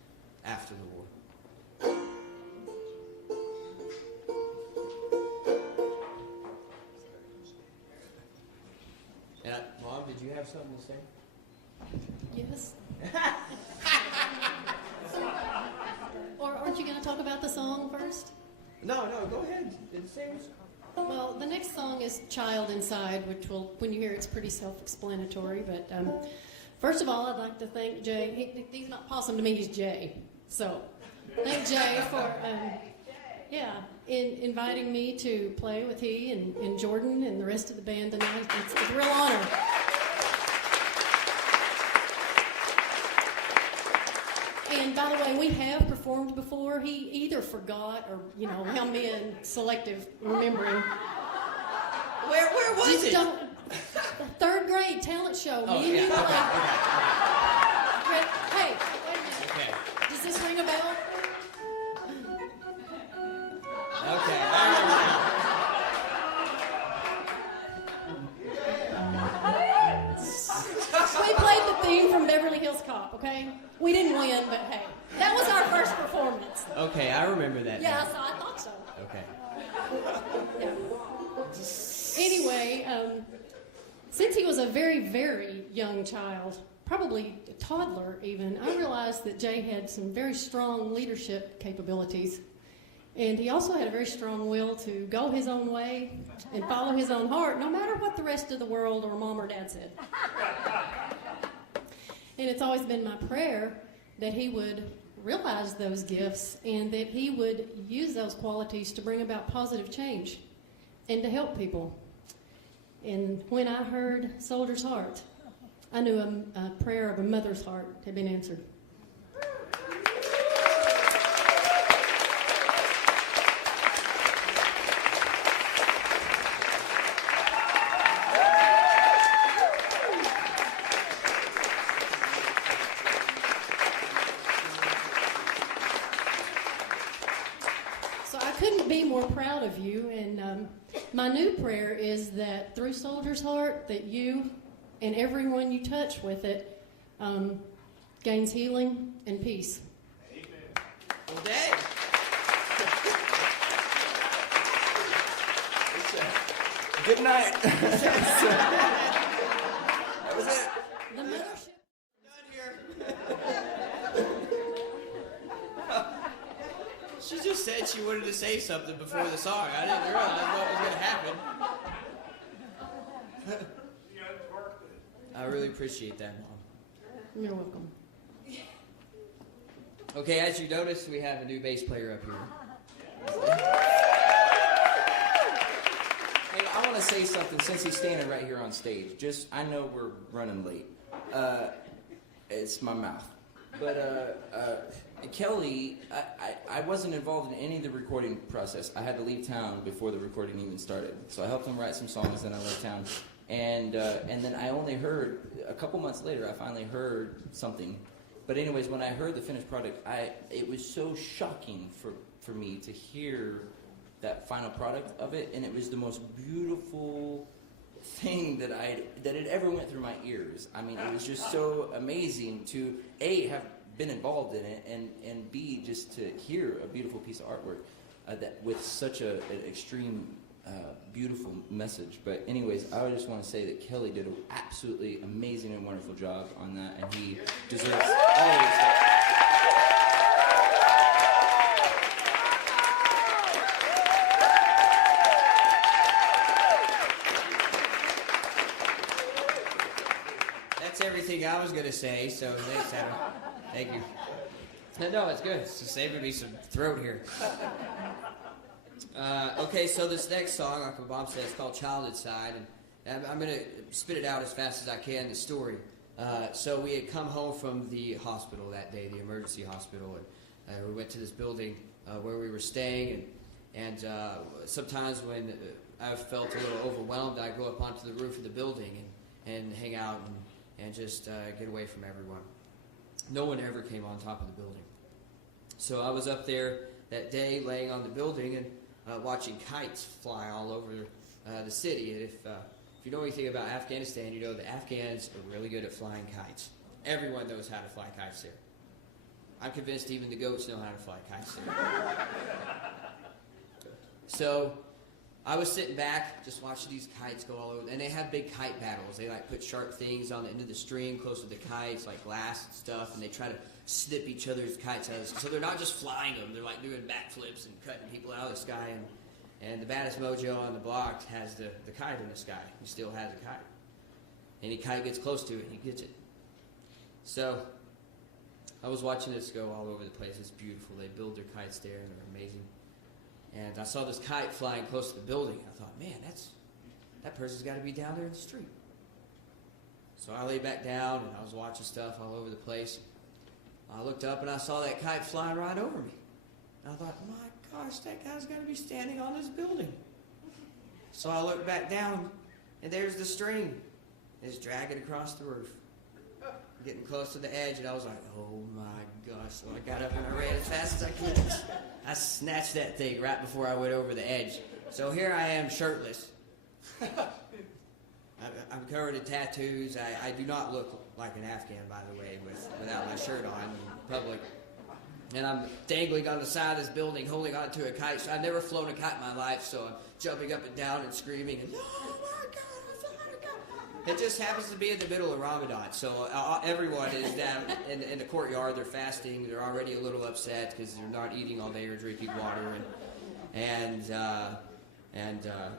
after the war. And Mom, did you have something to say? Yes. Or aren't you going to talk about the song first? No, go ahead. Say it. Well, the next song is Child Inside, which will, when you hear it's pretty self-explanatory. But first of all, I'd like to thank Jay. He's not Possum to me, he's Jay. So thank Jay for, inviting me to play with he and Jordan and the rest of the band tonight. It's a real honor. And by the way, we have performed before. He either forgot or, I'm being selective remembering. Where was Just it? don't. The third grade talent show. Oh, Me and yeah. you played. Okay. Hey, wait a minute. Okay. Does this ring a bell? Okay. I remember now. We played the theme from Beverly Hills Cop, okay? We didn't win, but hey. That was our first performance. Okay, I remember that. Yeah, now. so I thought so. Okay. Yeah. Anyway, since he was a very, very young child, probably a toddler even, I realized that Jay had some very strong leadership capabilities. And he also had a very strong will to go his own way and follow his own heart, no matter what the rest of the world or mom or dad said. And it's always been my prayer that he would realize those gifts and that he would use those qualities to bring about positive change and to help people. And when I heard Soldier's Heart, I knew a prayer of a mother's heart had been answered. Proud of you, and my new prayer is that through Soldier's Heart, that you and everyone you touch with it gains healing and peace. Amen. Well, dang. Good night. That was it. The mothership. Done here. She just said she wanted to say something before the song. I didn't realize what was going to happen. I really appreciate that, Mom. You're welcome. Okay, as you noticed, we have a new bass player up here. Hey, I want to say something since he's standing right here on stage. I know we're running late. It's my mouth. But Kelly, I wasn't involved in any of the recording process. I had to leave town before the recording even started. So I helped him write some songs, then I left town. And then I only heard, a couple months later, I finally heard something. But anyways, when I heard the finished product, it was so shocking for me to hear that final product of it, and it was the most beautiful thing that it ever went through my ears. I mean, it was just so amazing to A, have been involved in it, and B, just to hear a beautiful piece of artwork that with such an extreme beautiful message. But anyways, I just want to say that Kelly did an absolutely amazing and wonderful job on that, and he deserves all the respect. That's everything I was going to say, so thanks, Adam. Thank you. No, it's good. It's just saving me some throat here. Okay, so this next song, like what Bob said, it's called Child Inside, and I'm going to spit it out as fast as I can, the story. So we had come home from the hospital that day, the emergency hospital, and we went to this building where we were staying, and sometimes when I felt a little overwhelmed, I'd go up onto the roof of the building and hang out and just get away from everyone. No one ever came on top of the building. So I was up there that day laying on the building and watching kites fly all over the city. And if you know anything about Afghanistan, you know the Afghans are really good at flying kites. Everyone knows how to fly kites there. I'm convinced even the goats know how to fly kites there. So I was sitting back just watching these kites go all over, and they have big kite battles. They like put sharp things on the end of the string close to the kites, like glass and stuff, and they try to snip each other's kites out. So they're not just flying them; they're like doing backflips and cutting people out of the sky. And the baddest mojo on the block has the kite in the sky. He still has a kite. Any kite gets close to it, he gets it. So I was watching this go all over the place. It's beautiful. They build their kites there, and they're amazing. And I saw this kite flying close to the building. I thought, man, that person's got to be down there in the street. So I lay back down, and I was watching stuff all over the place. I looked up, and I saw that kite flying right over me. And I thought, my gosh, that guy's got to be standing on this building. So I looked back down, and there's the string. It's dragging across the roof, getting close to the edge, and I was like, oh my gosh. So I got up and I ran as fast as I could. I snatched that thing right before I went over the edge. So here I am shirtless. I'm covered in tattoos. I do not look like an Afghan, by the way, without my shirt on in public. And I'm dangling on the side of this building, holding onto a kite. So I've never flown a kite in my life, so I'm jumping up and down and screaming. And, oh my God, I flew a kite. It just happens to be in the middle of Ramadan. So everyone is down in the courtyard. They're fasting. They're already a little upset because they're not eating all day or drinking water. And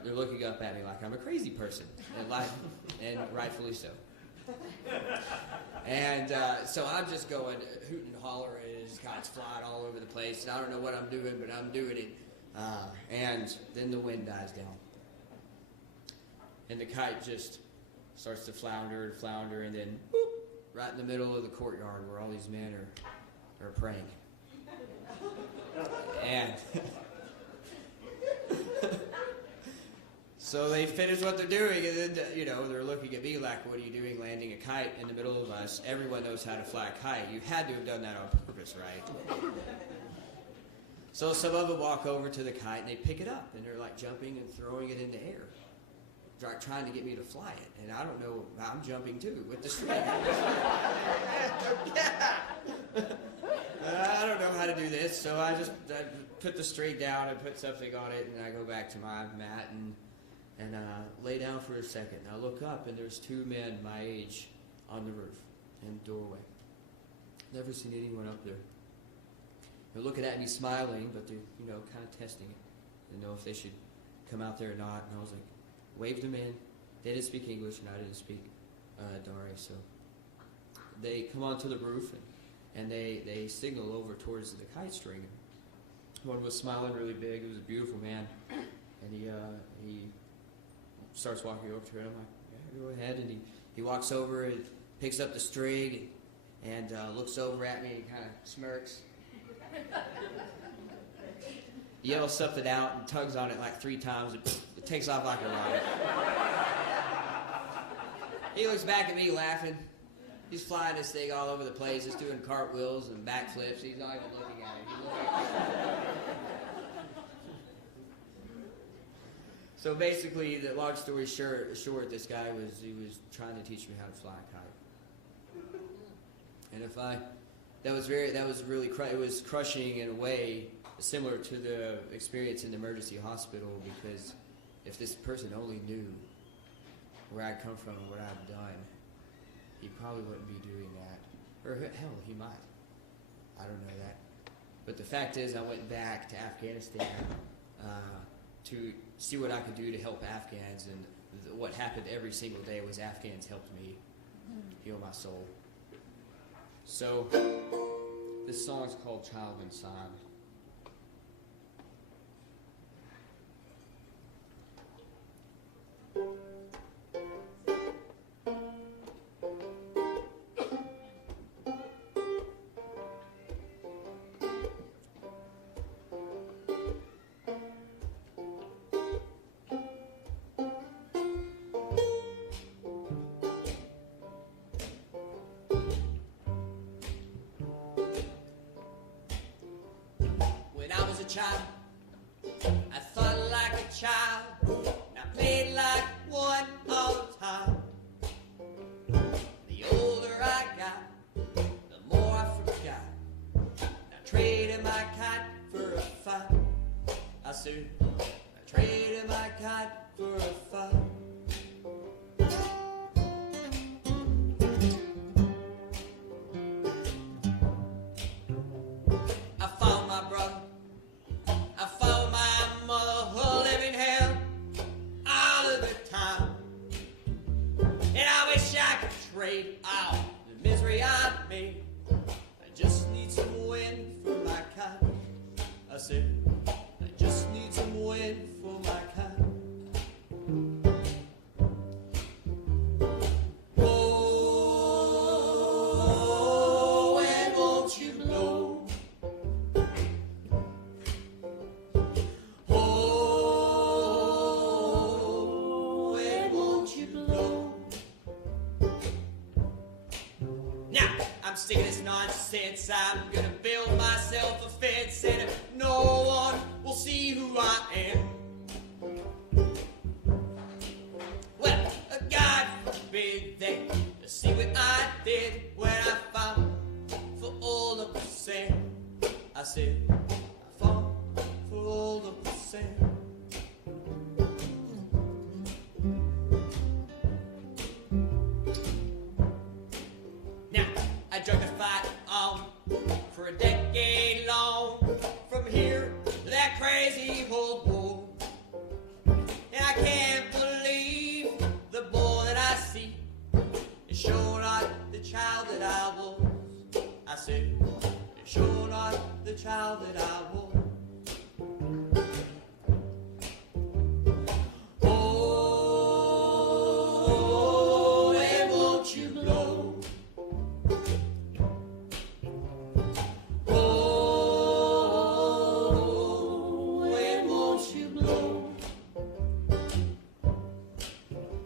they're looking up at me like I'm a crazy person. And rightfully so. And so I'm just going hooting and hollering. Kites flying all over the place. And I don't know what I'm doing, but I'm doing it. And then the wind dies down. And the kite just starts to flounder, and then whoop, right in the middle of the courtyard where all these men are praying. And so they finish what they're doing, and then, they're looking at me like, what are you doing landing a kite in the middle of us? Everyone knows how to fly a kite. You had to have done that on purpose, right? So some of them walk over to the kite, and they pick it up, and they're like jumping and throwing it in the air, trying to get me to fly it. And I don't know, I'm jumping too with the string. I don't know how to do this, so I put the string down and put something on it, and I go back to my mat and lay down for a second. And I look up, and there's two men my age on the roof in the doorway. Never seen anyone up there. They're looking at me smiling, but they're, kind of testing it. Didn't know if they should come out there or not. And I was like, waved them in. They didn't speak English, and I didn't speak Dari. So they come onto the roof, and they signal over towards the kite string. One was smiling really big. It was a beautiful man. And he starts walking over to it. I'm like, yeah, go ahead. And he walks over and picks up the string and looks over at me and kind of smirks. Yells something out and tugs on it like 3 times. It takes off like a rocket. He looks back at me laughing. He's flying this thing all over the place. Just doing cartwheels and backflips. He's not even looking at it. He's looking at it. So basically, the long story short, this guy was trying to teach me how to fly a kite. And that was really it was crushing in a way similar to the experience in the emergency hospital, because if this person only knew where I'd come from and what I'd done, he probably wouldn't be doing that. Or hell, he might. I don't know that. But the fact is, I went back to Afghanistan to see what I could do to help Afghans, and what happened every single day was Afghans helped me heal my soul. So this song is called Child Inside. child. I thought like a child, and I played like one all the time. The older I got, the more I forgot. I traded my kite for a fight. I said, I traded my kite for a fight. I found my brother. I found my mother, who live in hell all of the time. And I wish I could trade out the misery I made. I just need some wind for my kite. I said, I just need some wind for my kite. Oh, and won't you blow? Oh, and won't you blow? Now, I'm sick of this nonsense. I'm gonna build myself a fence, and no one will see who I am. Well, God forbid they see what I did when I found for all of the sand. I said, I found for all of the sand. Now, I drug the fight on for a decade long, from here to that crazy old war. And I can't believe the boy that I see is sure not the child that I was. I said, it's sure not the child that I was. Oh, and won't you blow? Oh, and won't you blow?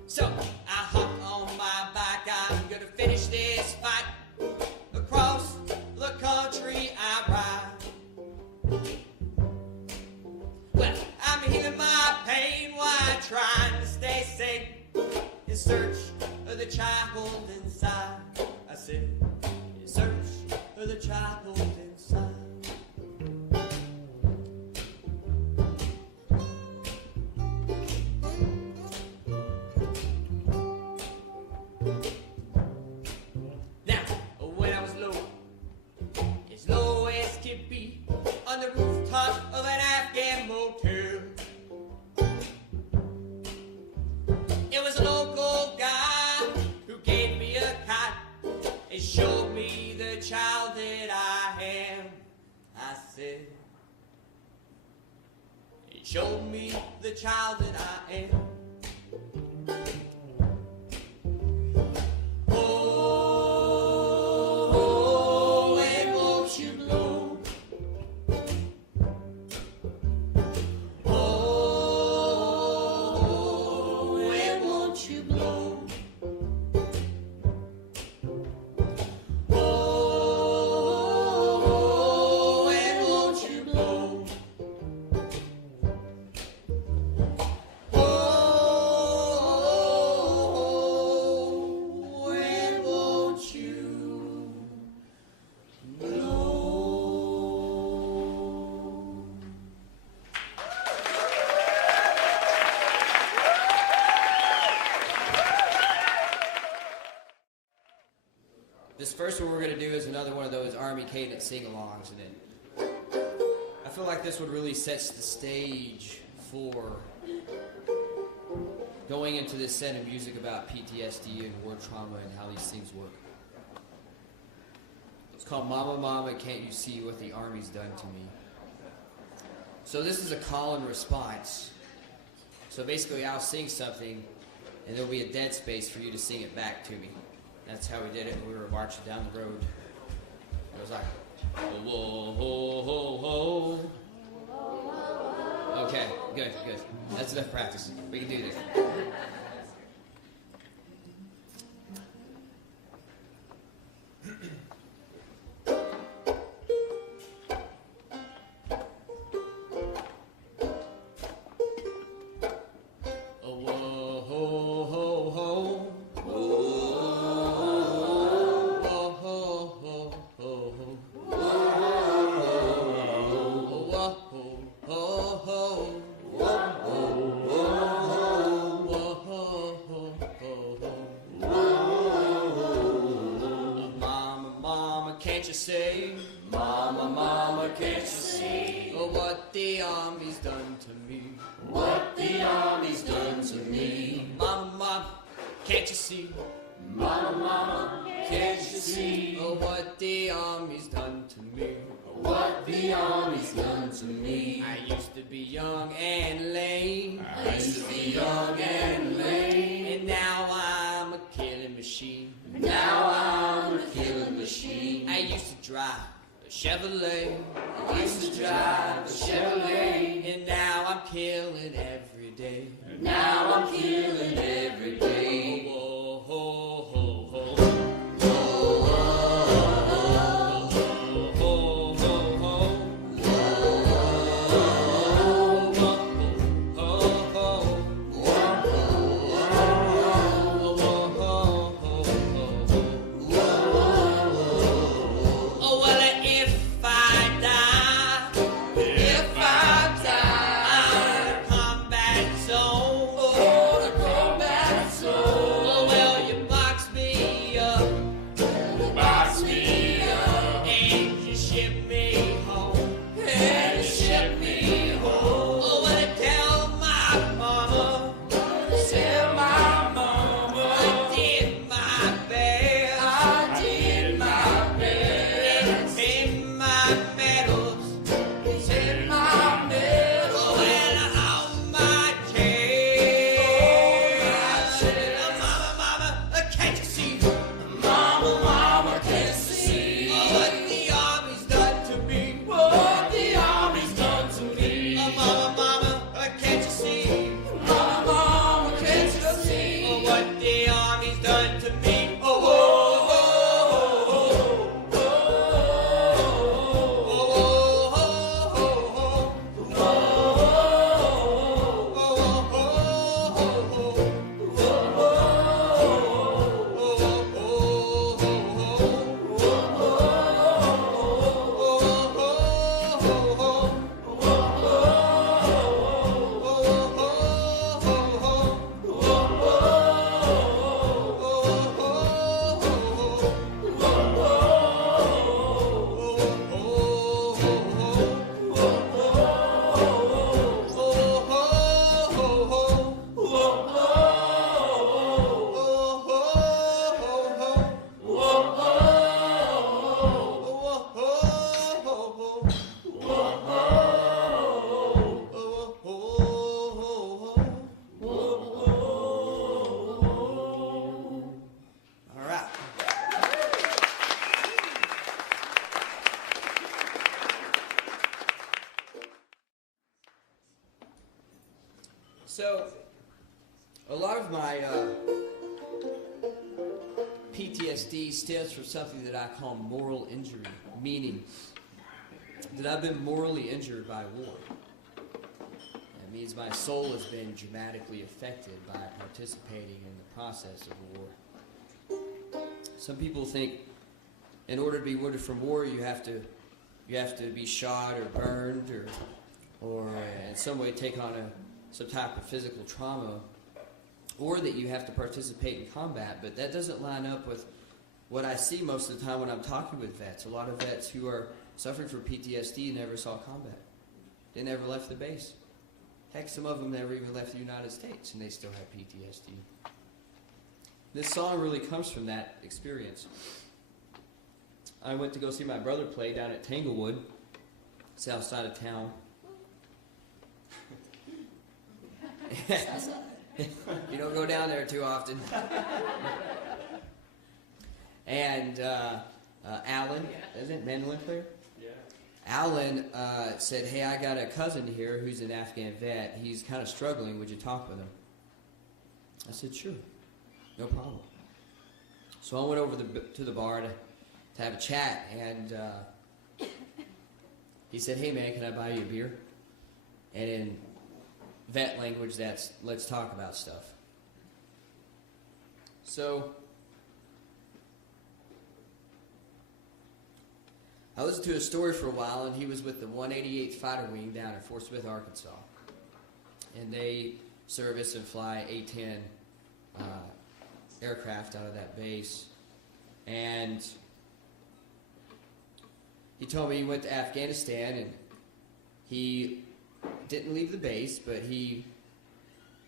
So I hop on my bike, I'm gonna finish this fight. Across the country I ride. Well, I'm healing my pain while trying to stay sane, in search of the child inside. I said, in search of the child inside. Now, when I was low, as low as could be, on the rooftop of an Afghan motel, it was a local guy who gave me a kite and showed me the child that I am. I said, it showed me the child that I am. Oh, and won't you blow? Oh, and won't you blow? Oh, and won't you blow? Oh, and won't you blow? This first one we're going to do is another one of those Army cadence sing-alongs, and I feel like this one really sets the stage for going into this set of music about PTSD and war trauma and how these things work. It's called Mama, Mama, Can't You See What the Army's Done to Me? So this is a call and response. So basically I'll sing something and there'll be a dead space for you to sing it back to me. That's how we did it when we were marching down the road. It was like, whoa, ho, ho, ho. Okay, good, good. That's enough practice. We can do this. Chevrolet. Mama, mama, can't you see Oh, what the Army's done to me. what the Army's done to me? Mama, mama, can't you see? Mama, mama, can't you see Oh, what the Army's done to me. what the Army's done to me? I used to be young and lame, I used to be young and lame, and now I'm a killing machine. now I'm a killing machine. I used to drive a Chevrolet, I used to drive a Chevrolet, and now I'm killing every day. now I'm killing every day. Oh, ho, ho, ho. Oh, well, if I die, I'm in a combat zone. Oh, the combat zone. Oh, well, you box me up Box me up and you ship me home. and you ship me home. Oh, well, tell my mama Tell my mama I did my best. I did my best. In my medals. It's in my medal. Oh, well, how my chest. Mama, mama, can't you see? Mama, mama, can't you see Oh, what the Army's done to me. what the Army's done to me? Oh, mama, mama, can't you see? Mama, mama, can't you see Oh, what the Army's done to me. Oh, oh, oh, oh, oh, oh, oh, all right. So, a lot of my PTSD stems from something that I call moral injury, meaning that I've been morally injured by war. That means my soul has been dramatically affected by participating in the process of war. Some people think in order to be wounded from war, you have to be shot or burned or in some way take on some type of physical trauma, or that you have to participate in combat. But that doesn't line up with what I see most of the time when I'm talking with vets. A lot of vets who are suffering from PTSD never saw combat. They never left the base. Heck, some of them never even left the United States, and they still have PTSD. This song really comes from that experience. I went to go see my brother play down at Tanglewood, south side of town. You don't go down there too often. And Alan, isn't it mandolin player? Yeah. Alan said, "Hey, I got a cousin here who's an Afghan vet. He's kind of struggling. Would you talk with him?" I said, "Sure, no problem." So I went over to the bar to have a chat, and he said, "Hey, man, can I buy you a beer?" And in vet language, that's let's talk about stuff. So I listened to his story for a while, and he was with the 188th Fighter Wing down in Fort Smith, Arkansas. And they service and fly A-10 aircraft out of that base. And told me he went to Afghanistan and he didn't leave the base, but he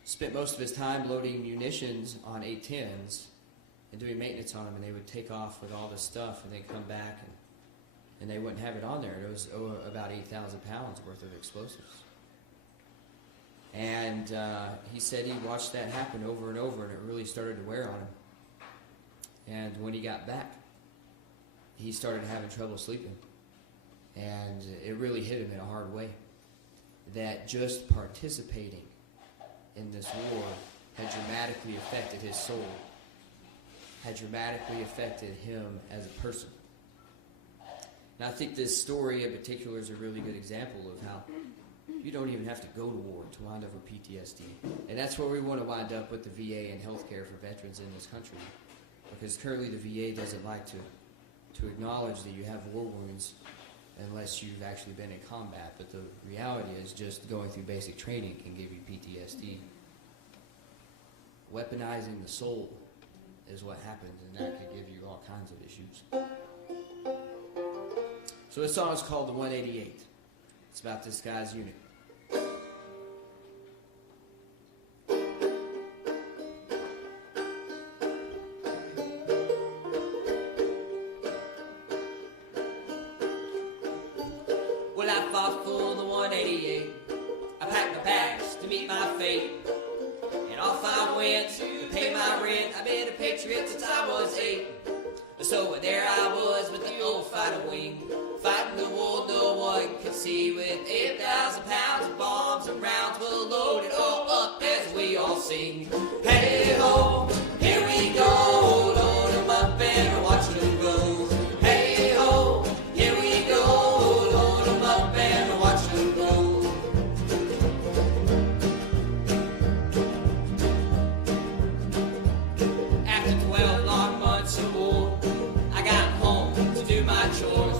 spent most of his time loading munitions on A-10s and doing maintenance on them, and they would take off with all this stuff, and they'd come back, and they wouldn't have it on there. It was about 8,000 pounds worth of explosives. And he said he watched that happen over and over, and it really started to wear on him. And when he got back, he started having trouble sleeping. And it really hit him in a hard way. That just participating in this war had dramatically affected his soul, had dramatically affected him as a person. And I think this story in particular is a really good example of how you don't even have to go to war to wind up with PTSD. And that's where we want to wind up with the VA and healthcare for veterans in this country. Because currently the VA doesn't like to acknowledge that you have war wounds unless you've actually been in combat. But the reality is just going through basic training can give you PTSD. Weaponizing the soul is what happens, and that could give you all kinds of issues. So this song is called The 188. It's about this guy's unit. Well, I fought for the 188. I packed my bags to meet my fate. And off I went to pay my rent. I've been a patriot since I was 8. So there I was with the old fighter wing, fighting the war no one could see, with 8,000 pounds of bombs and rounds. We'll load it all up as we all sing. Hey ho, here we go, load 'em up and watch them go. Hey ho, here we go, load 'em up and watch them go. After 12 long months of war, I got home to do my chores.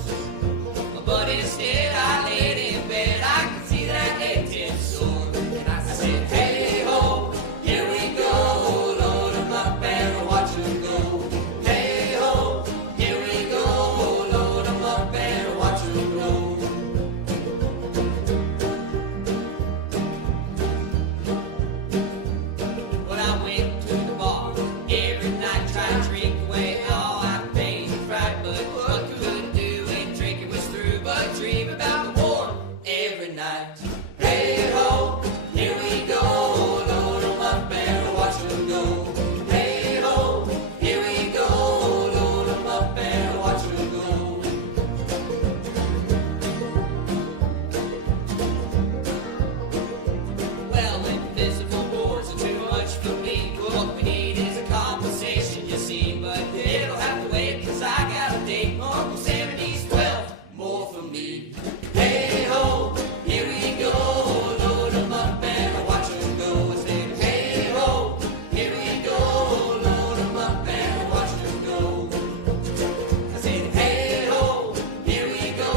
But instead I laid in bed, I could see that A-10 sword. And I said, hey ho, here we go, load 'em up and watch 'em go. Hey ho, here we go, load 'em up and watch 'em go. When I went to the bar every night, tried to drink away all my pain and fright, but what couldn't do when drinking was through but dream about the war every night. Hey ho, here we go, load 'em up and watch 'em go. Hey ho, here we go, load 'em up and watch 'em go. Well, invisible wars are too much for me. What we need is a compensation, you see. But it'll have to wait, 'cause I got a date. Uncle Sam needs 12 more for me. Hey ho, here we go, load 'em up and watch 'em go. I said, hey ho, here we go, load 'em up and watch 'em go. I said, hey ho, here we go,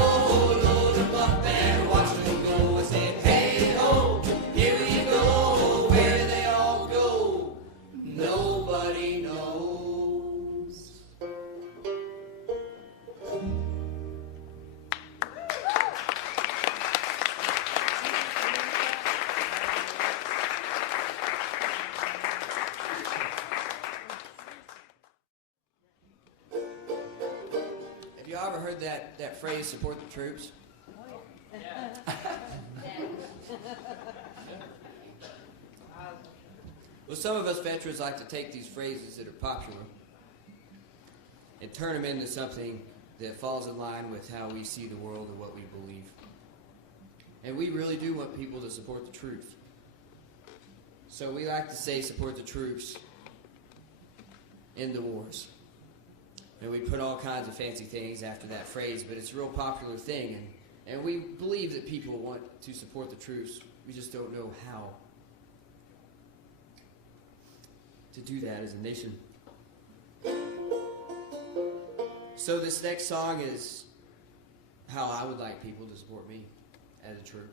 load 'em up and watch 'em go. I said, hey ho, here we go, where they all go, nobody knows. Have you ever heard that phrase, support the troops? Well, some of us veterans like to take these phrases that are popular and turn them into something that falls in line with how we see the world or what we believe. And we really do want people to support the troops. So we like to say support the troops in the wars. And we put all kinds of fancy things after that phrase, but it's a real popular thing. And we believe that people want to support the troops. We just don't know how to do that as a nation. So this next song is how I would like people to support me as a troop.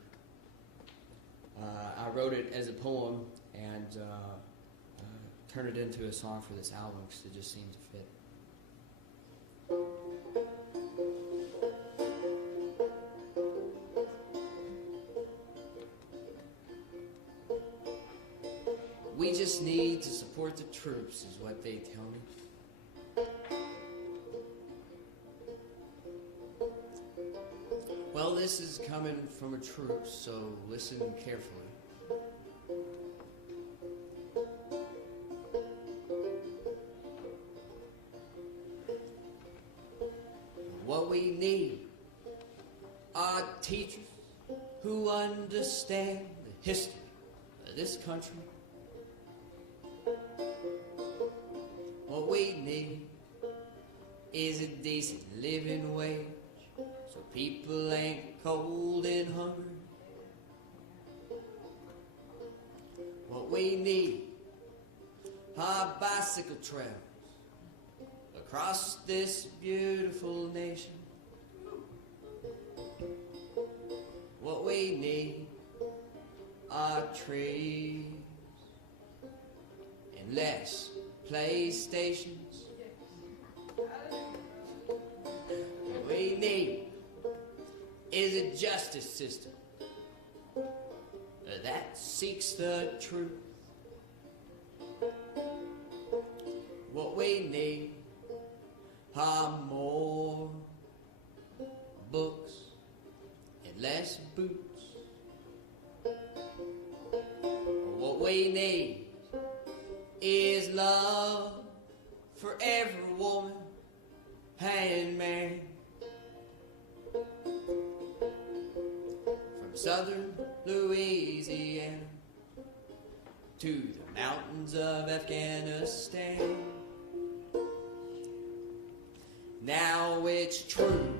I wrote it as a poem and turned it into a song for this album because it just seemed to fit. We just need to support the troops, is what they tell me. Well, this is coming from a troop, so listen carefully. What we need are teachers who understand the history of this country. What we need is a decent living wage, so people ain't cold and hungry. What we need are bicycle trails across this beautiful nation. What we need are trees and less PlayStations. What we need is a justice system that seeks the truth. What we need are more books and less boots. What we need is love for every woman and man. From southern Louisiana to the mountains of Afghanistan. Now it's true,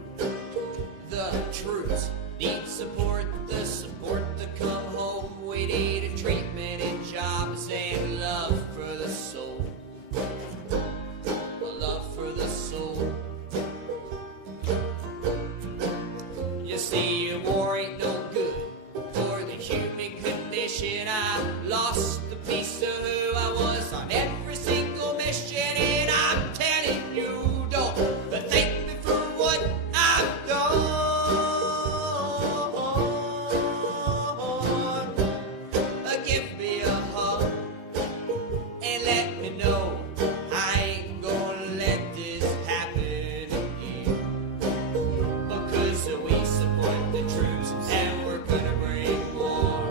the troops need support, the support to come home. We need a treatment and jobs and love for the soul. A love for the soul. You see, war ain't no good for the human condition. I lost a piece of who I was on every single mission, and I'm telling you, don't thank me for what I've done. Give me a hug and let me know I ain't gonna let this happen again. Because we support the troops and we're gonna bring war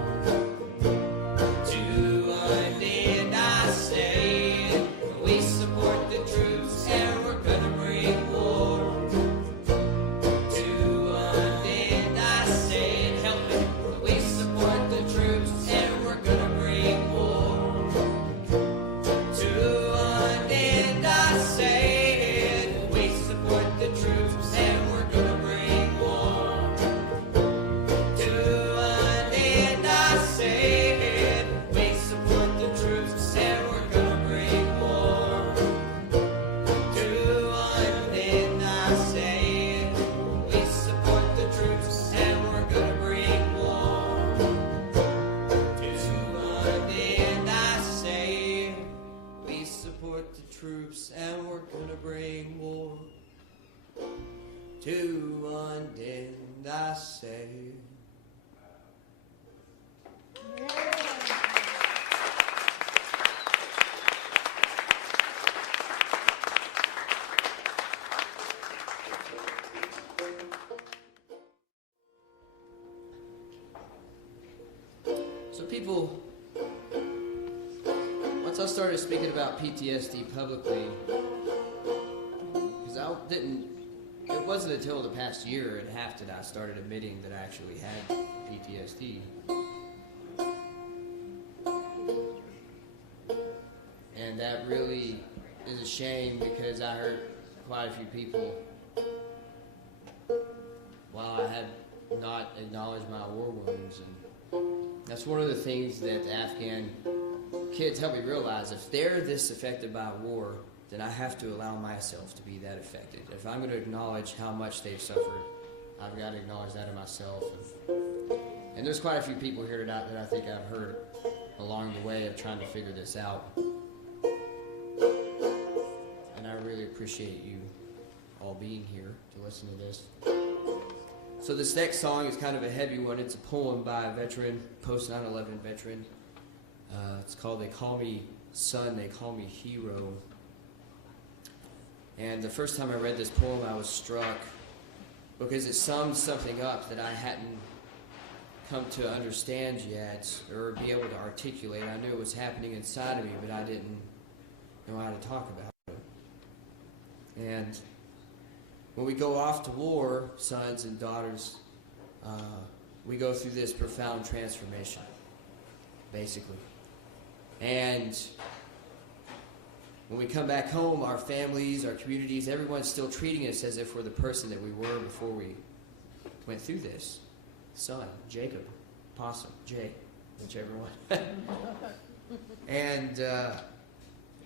to an end. I say we support the troops and we're gonna bring war to an end. I say help me. We support the troops and we're gonna bring war to an end. I say we support the troops and we're gonna bring war to an end. I say we support the troops and we're gonna bring war to an end. I say we support the troops and we're gonna bring war to an end. I say we support the troops and we're gonna bring war to an end. I say. So people, once I started speaking about PTSD publicly, because it wasn't until the past year and a half that I started admitting that I actually had PTSD. And that really is a shame because I hurt quite a few people while I had not acknowledged my war wounds. And that's one of the things that the Afghan kids help me realize. If they're this affected by war, then I have to allow myself to be that affected. If I'm going to acknowledge how much they've suffered, I've got to acknowledge that in myself. And there's quite a few people here tonight that I think I've heard along the way of trying to figure this out. And I really appreciate you all being here to listen to this. So this next song is kind of a heavy one. It's a poem by a veteran, post 9/11 veteran, It's called They Call Me Son, They Call Me Hero. And the first time I read this poem, I was struck because it summed something up that I hadn't come to understand yet or be able to articulate. I knew it was happening inside of me, but I didn't know how to talk about it. And when we go off to war, sons and daughters, we go through this profound transformation, basically. And when we come back home, our families, our communities, everyone's still treating us as if we're the person that we were before we went through this. Son, Jacob, Possum, Jay, whichever one. And,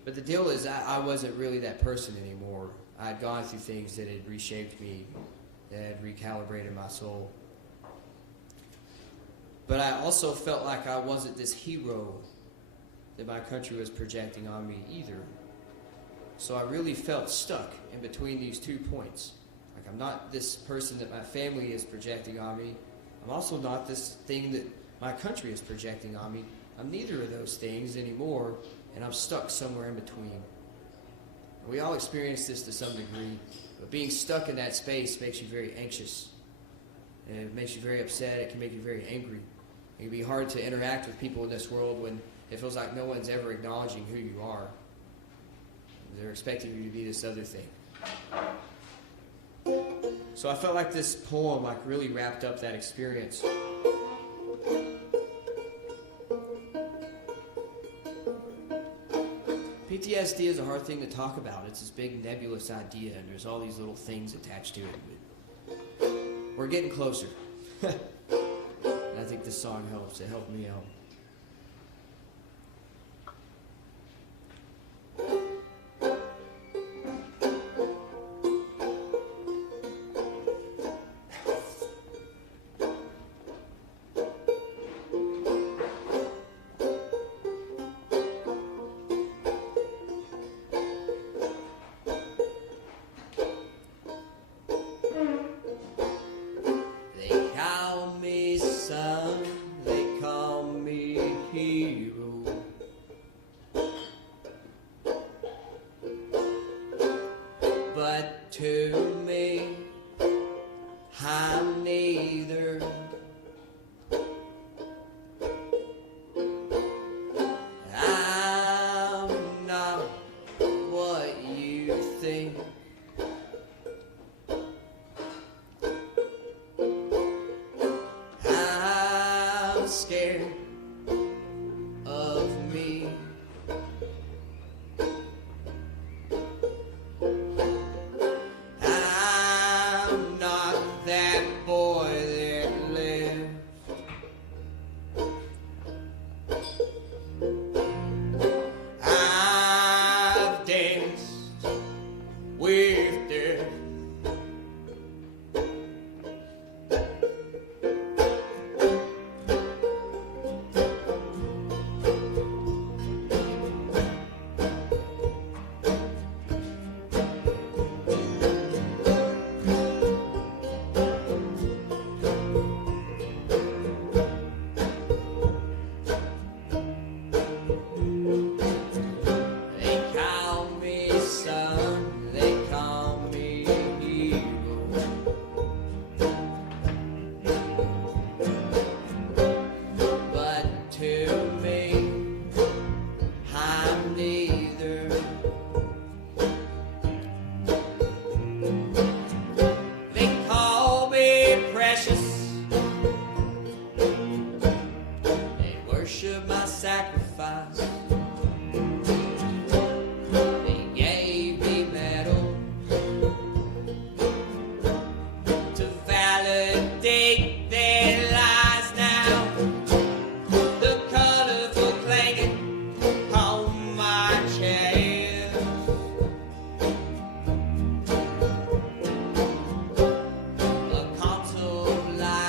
but the deal is I wasn't really that person anymore. I'd gone through things that had reshaped me, that had recalibrated my soul. But I also felt like I wasn't this hero that my country was projecting on me either. So I really felt stuck in between these 2 points. Like, I'm not this person that my family is projecting on me. I'm also not this thing that my country is projecting on me. I'm neither of those things anymore, and I'm stuck somewhere in between. We all experience this to some degree, but being stuck in that space makes you very anxious, and it makes you very upset. It can make you very angry. It can be hard to interact with people in this world when it feels like no one's ever acknowledging who you are. They're expecting you to be this other thing. So I felt like this poem really wrapped up that experience. PTSD is a hard thing to talk about. It's this big nebulous idea, and there's all these little things attached to it. But we're getting closer. And I think this song helps. It helped me out. But to me, I'm neither. I'm not what you think. I'm scared of me. I'm not that boy that left. I've danced with death. They call me son, they call me hero. But to me, I'm neither. They call me precious. They worship my sacrifice. They gave me medals to validate their lies now. The colorful clanging on my chest. A console of light.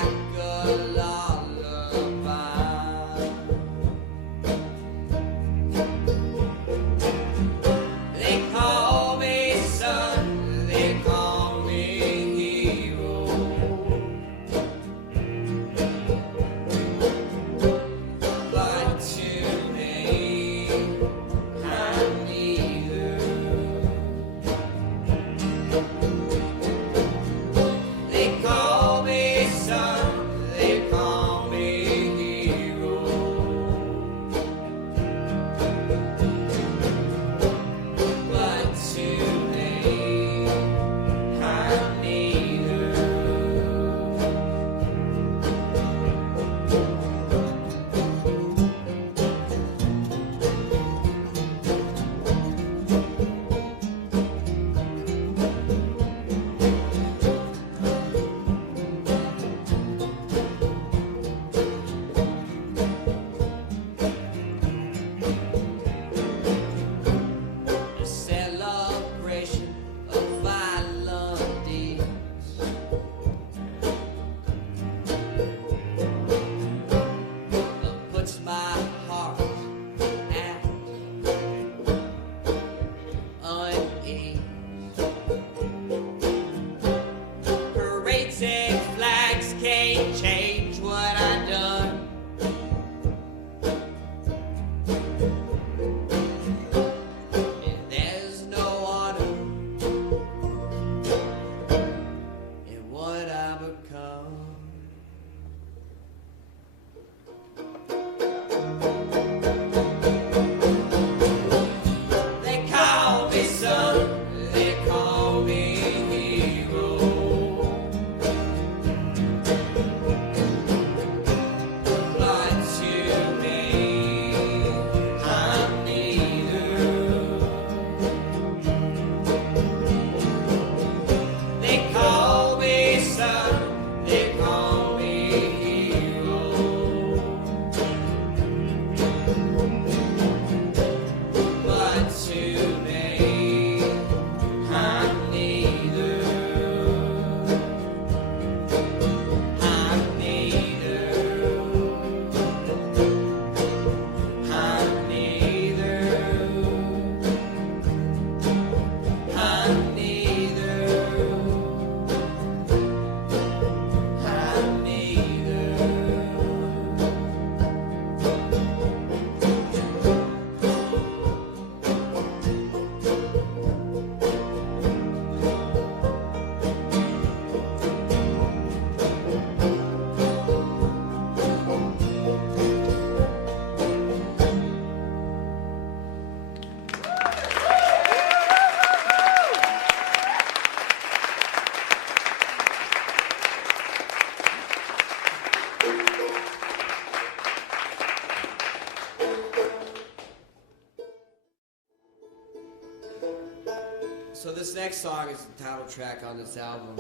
this next song is the title track on this album.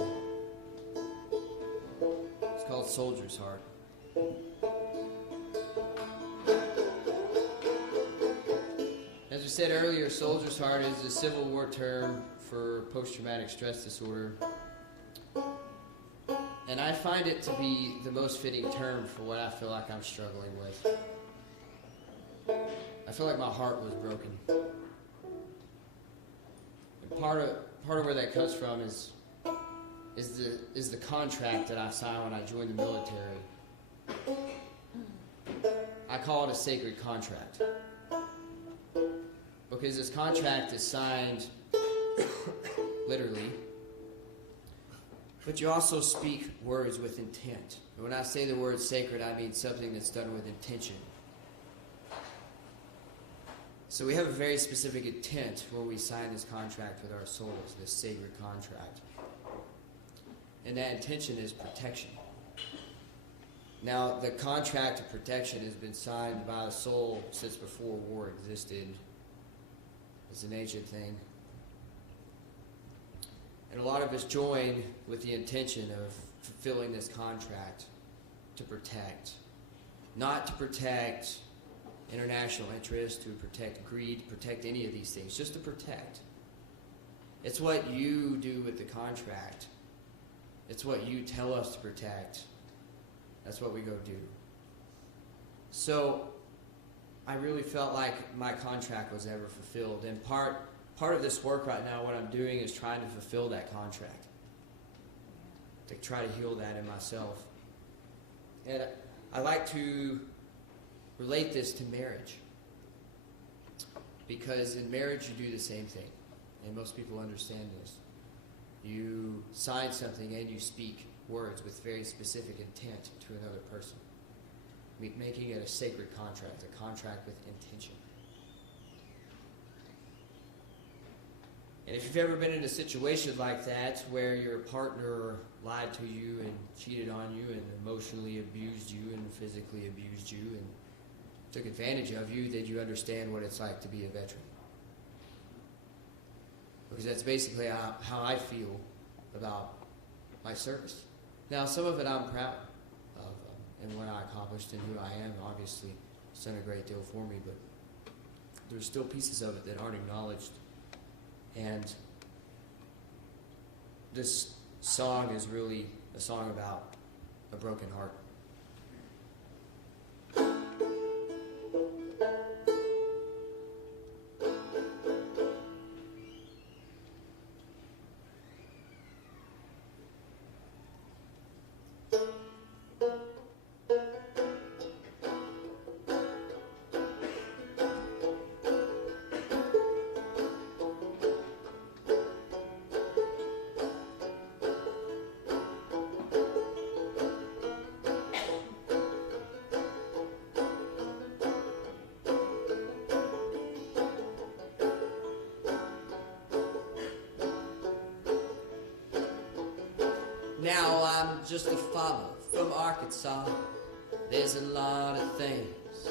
It's called Soldier's Heart. As we said earlier, soldier's heart is a Civil War term for post-traumatic stress disorder. And I find it to be the most fitting term for what I feel like I'm struggling with. I feel like my heart was broken. And part of where that comes from is the contract that I signed when I joined the military. I call it a sacred contract. Because this contract is signed literally, but you also speak words with intent. And when I say the word sacred, I mean something that's done with intention. So we have a very specific intent where we sign this contract with our souls, this sacred contract. And that intention is protection. Now, the contract of protection has been signed by the soul since before war existed. It's an ancient thing. And a lot of us join with the intention of fulfilling this contract to protect. Not to protect international interest, to protect greed, to protect any of these things, just to protect. It's what you do with the contract. It's what you tell us to protect. That's what we go do. So I really felt like my contract was never fulfilled. And part of this work right now, what I'm doing is trying to fulfill that contract. To try to heal that in myself. And I like to relate this to marriage. Because in marriage you do the same thing. And most people understand this. You sign something and you speak words with very specific intent to another person. Making it a sacred contract, a contract with intention. And if you've ever been in a situation like that where your partner lied to you and cheated on you and emotionally abused you and physically abused you and took advantage of you, then you understand what it's like to be a veteran. Because that's basically how I feel about my service. Now, some of it I'm proud of, and what I accomplished and who I am. Obviously, it's done a great deal for me, but there's still pieces of it that aren't acknowledged. And this song is really a song about a broken heart. Now I'm just a farmer from Arkansas. There's a lot of things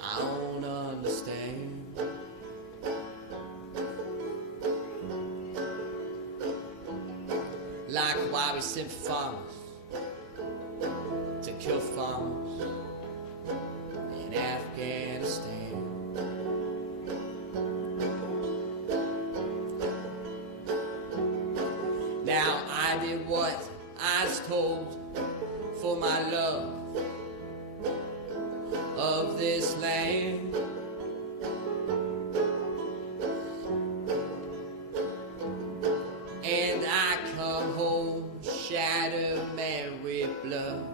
I don't understand. Like why we send farmers to kill farmers in Afghanistan. Now I did what I was told for my love of this land. And I come home shattered man with blood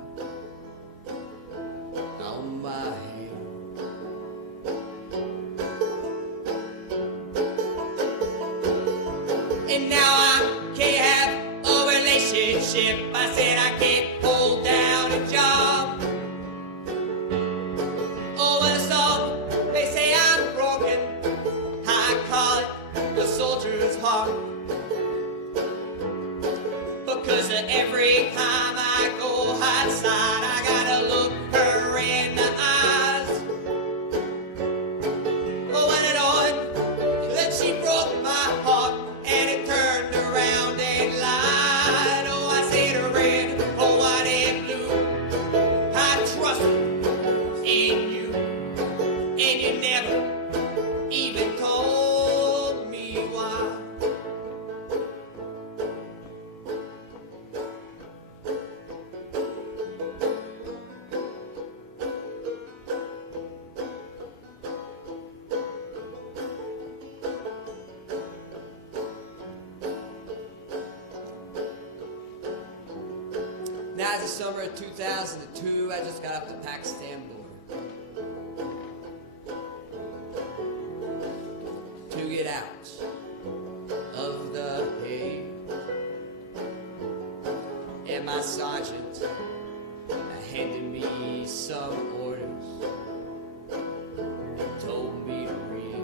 on my hand. And now I can't have a relationship. I said I can't hold down a job. Oh, when it's all, they say I'm broken. I call it the soldier's heart. Because every time I go outside, I gotta look her in the eyes. Oh, when it on, that she broke my heart and it turned guys, the summer of 2002, I just got off the Pakistan border to get out of the hay. And my sergeant handed me some orders and told me to read.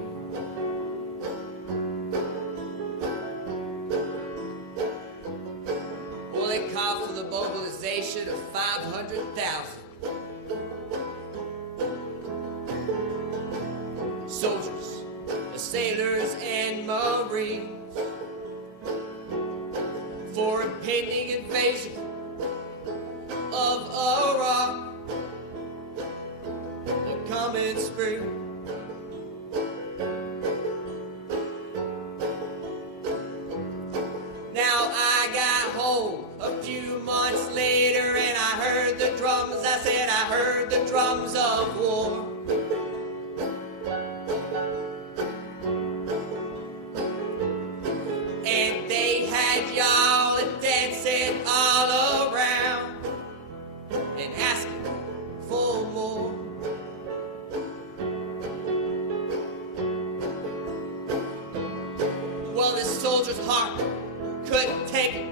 Well, they called for the mobilization of 500,000 soldiers, sailors, and Marines for impending invasion of Iraq, the coming spring. Now I got home a few months later and I heard the drums. I said I heard the drums of war. And they had y'all dancing all around and asking for more. Well, this soldier's heart couldn't take it.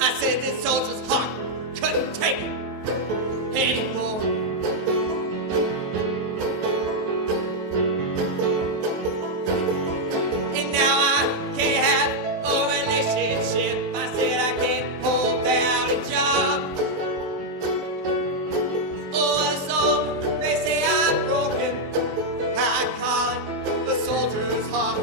I said this soldier's heart couldn't take it anymore. And now I can't have a relationship. I said I can't hold down a job. Oh, so they say I'm broken. I call it the soldier's heart.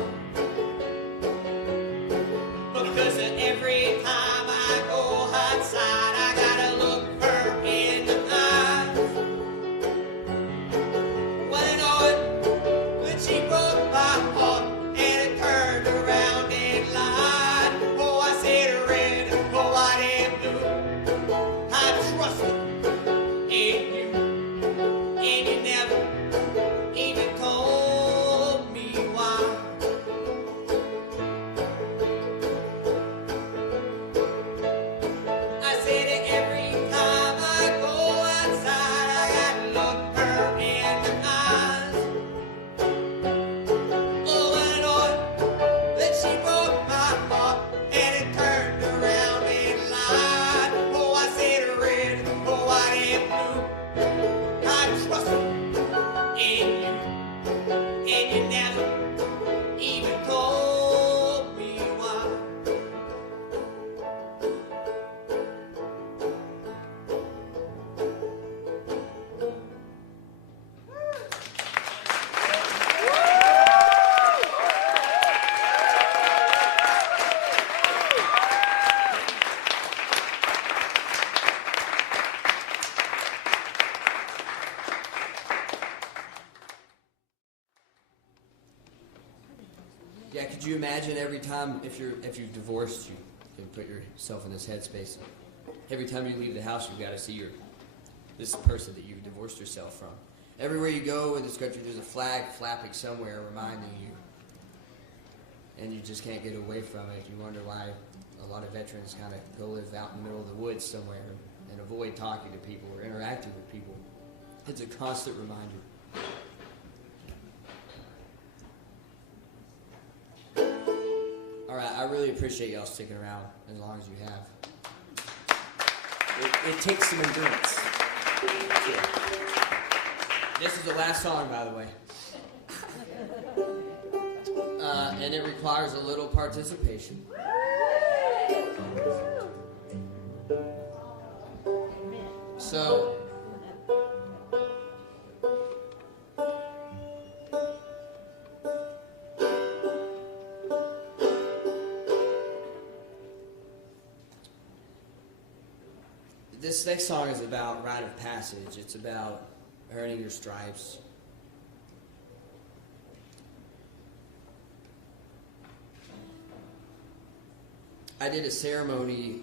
Because every time I go outside, I gotta look her in the eyes. Well, you know it, when she broke my heart and it turned around and lied. Oh, I said red, oh, white and blue. I trusted in you, and you never even told me why. I said it every time I go outside, I gotta look her in the eyes. Oh, and on, then she broke my heart and it turned around and lied. Oh, I said red, oh, white and blue. I trusted in you, and you never even told me why. Yeah, could you imagine every time, if you've divorced, you can put yourself in this headspace. Every time you leave the house, you've got to see this person that you've divorced yourself from. Everywhere you go in this country, there's a flag flapping somewhere reminding you, and you just can't get away from it. You wonder why a lot of veterans kind of go live out in the middle of the woods somewhere and avoid talking to people or interacting with people. It's a constant reminder. All right, I really appreciate y'all sticking around as long as you have. It takes some endurance. This is the last song, by the way. And it requires a little participation. So, this next song is about rite of passage. It's about earning your stripes. I did a ceremony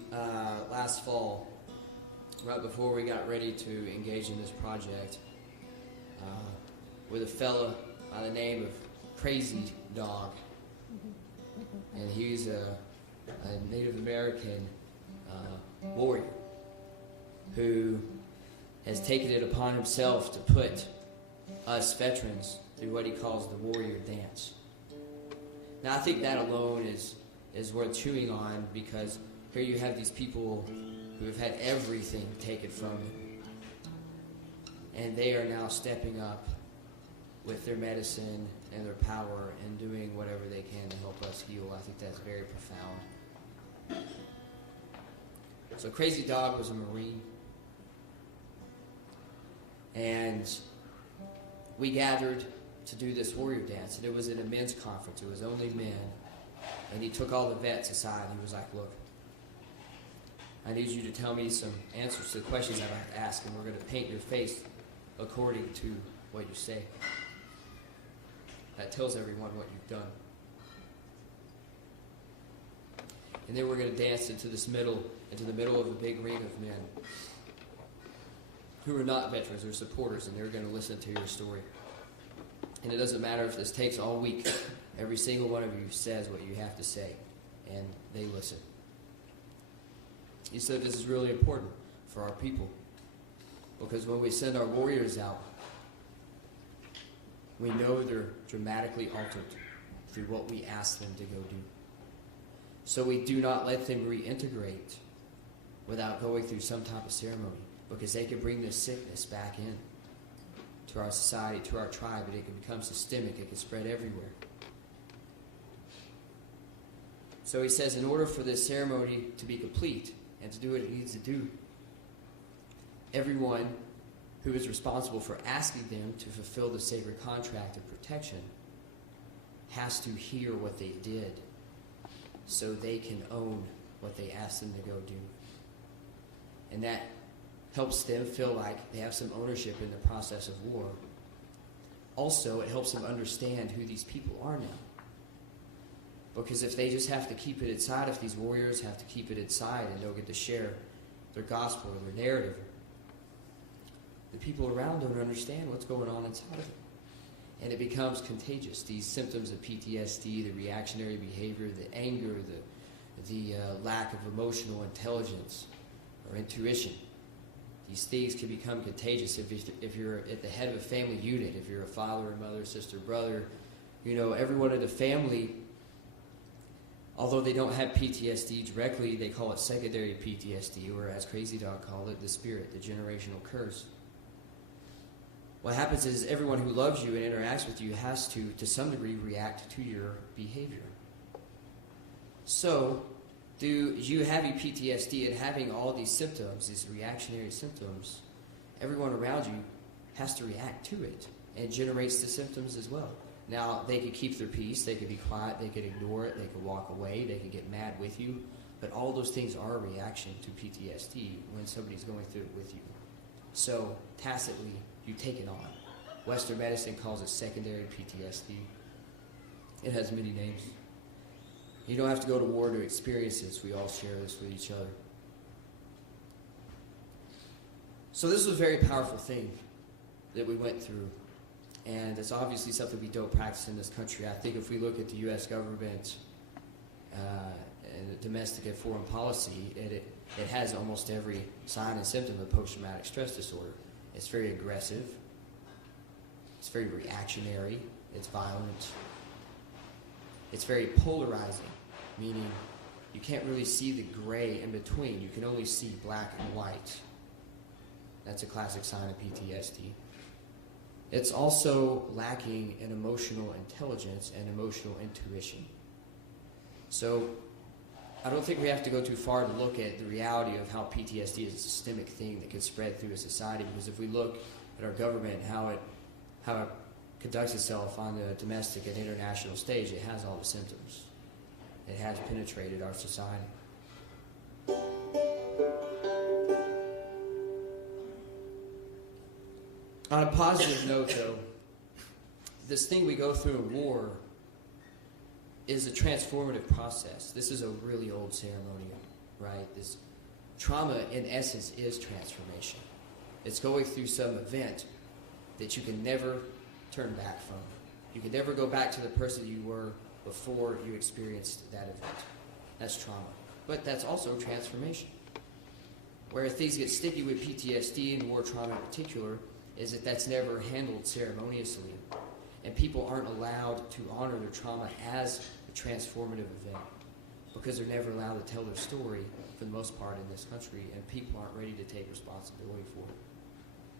last fall, right before we got ready to engage in this project, with a fella by the name of Crazy Dog. And he's a Native American warrior. who has taken it upon himself to put us veterans through what he calls the warrior dance. Now, I think that alone is worth chewing on, because here you have these people who have had everything taken from them, and they are now stepping up with their medicine and their power and doing whatever they can to help us heal. I think that's very profound. So Crazy Dog was a Marine, and we gathered to do this warrior dance, and it was at a men's conference. It was only men, and he took all the vets aside. He was like, look, I need you to tell me some answers to the questions that I ask, and we're going to paint your face according to what you say. That tells everyone what you've done. And then we're going to dance into the middle of a big ring of men who are not veterans, they're supporters, and they're going to listen to your story. And it doesn't matter if this takes all week. Every single one of you says what you have to say, and they listen. He said this is really important for our people, because when we send our warriors out, we know they're dramatically altered through what we ask them to go do. So we do not let them reintegrate without going through some type of ceremony, because they can bring this sickness back in to our society, to our tribe, and it can become systemic. It can spread everywhere. So he says, in order for this ceremony to be complete and to do what it needs to do, everyone who is responsible for asking them to fulfill the sacred contract of protection has to hear what they did so they can own what they asked them to go do. And that helps them feel like they have some ownership in the process of war. Also, it helps them understand who these people are now. Because if they just have to keep it inside, if these warriors have to keep it inside and don't get to share their gospel or their narrative, the people around don't understand what's going on inside of them. And it becomes contagious. These symptoms of PTSD, the reactionary behavior, the anger, the lack of emotional intelligence or intuition, these things can become contagious if you're at the head of a family unit, if you're a father or mother, sister, brother. You know, everyone in the family, although they don't have PTSD directly, they call it secondary PTSD, or as Crazy Dog called it, the spirit, the generational curse. What happens is everyone who loves you and interacts with you has to some degree, react to your behavior. So, do you having PTSD and having all these symptoms, these reactionary symptoms, everyone around you has to react to it and generates the symptoms as well. Now, they could keep their peace, they could be quiet, they could ignore it, they could walk away, they could get mad with you, but all those things are a reaction to PTSD when somebody's going through it with you. So, tacitly, you take it on. Western medicine calls it secondary PTSD. It has many names. You don't have to go to war to experience this. We all share this with each other. So this was a very powerful thing that we went through. And it's obviously something we don't practice in this country. I think if we look at the U.S. government and the domestic and foreign policy, it has almost every sign and symptom of post-traumatic stress disorder. It's very aggressive. It's very reactionary. It's violent. It's very polarizing, meaning you can't really see the gray in between. You can only see black and white. That's a classic sign of PTSD. It's also lacking in emotional intelligence and emotional intuition. So I don't think we have to go too far to look at the reality of how PTSD is a systemic thing that can spread through a society, because if we look at our government and how it conducts itself on the domestic and international stage, it has all the symptoms. It has penetrated our society. On a positive note, though, this thing we go through in war is a transformative process. This is a really old ceremony, right? This trauma, in essence, is transformation. It's going through some event that you can never turn back from. You can never go back to the person you were before you experienced that event. That's trauma. But that's also transformation. Where things get sticky with PTSD and war trauma in particular is that that's never handled ceremoniously. And people aren't allowed to honor their trauma as a transformative event because they're never allowed to tell their story for the most part in this country, and people aren't ready to take responsibility for it.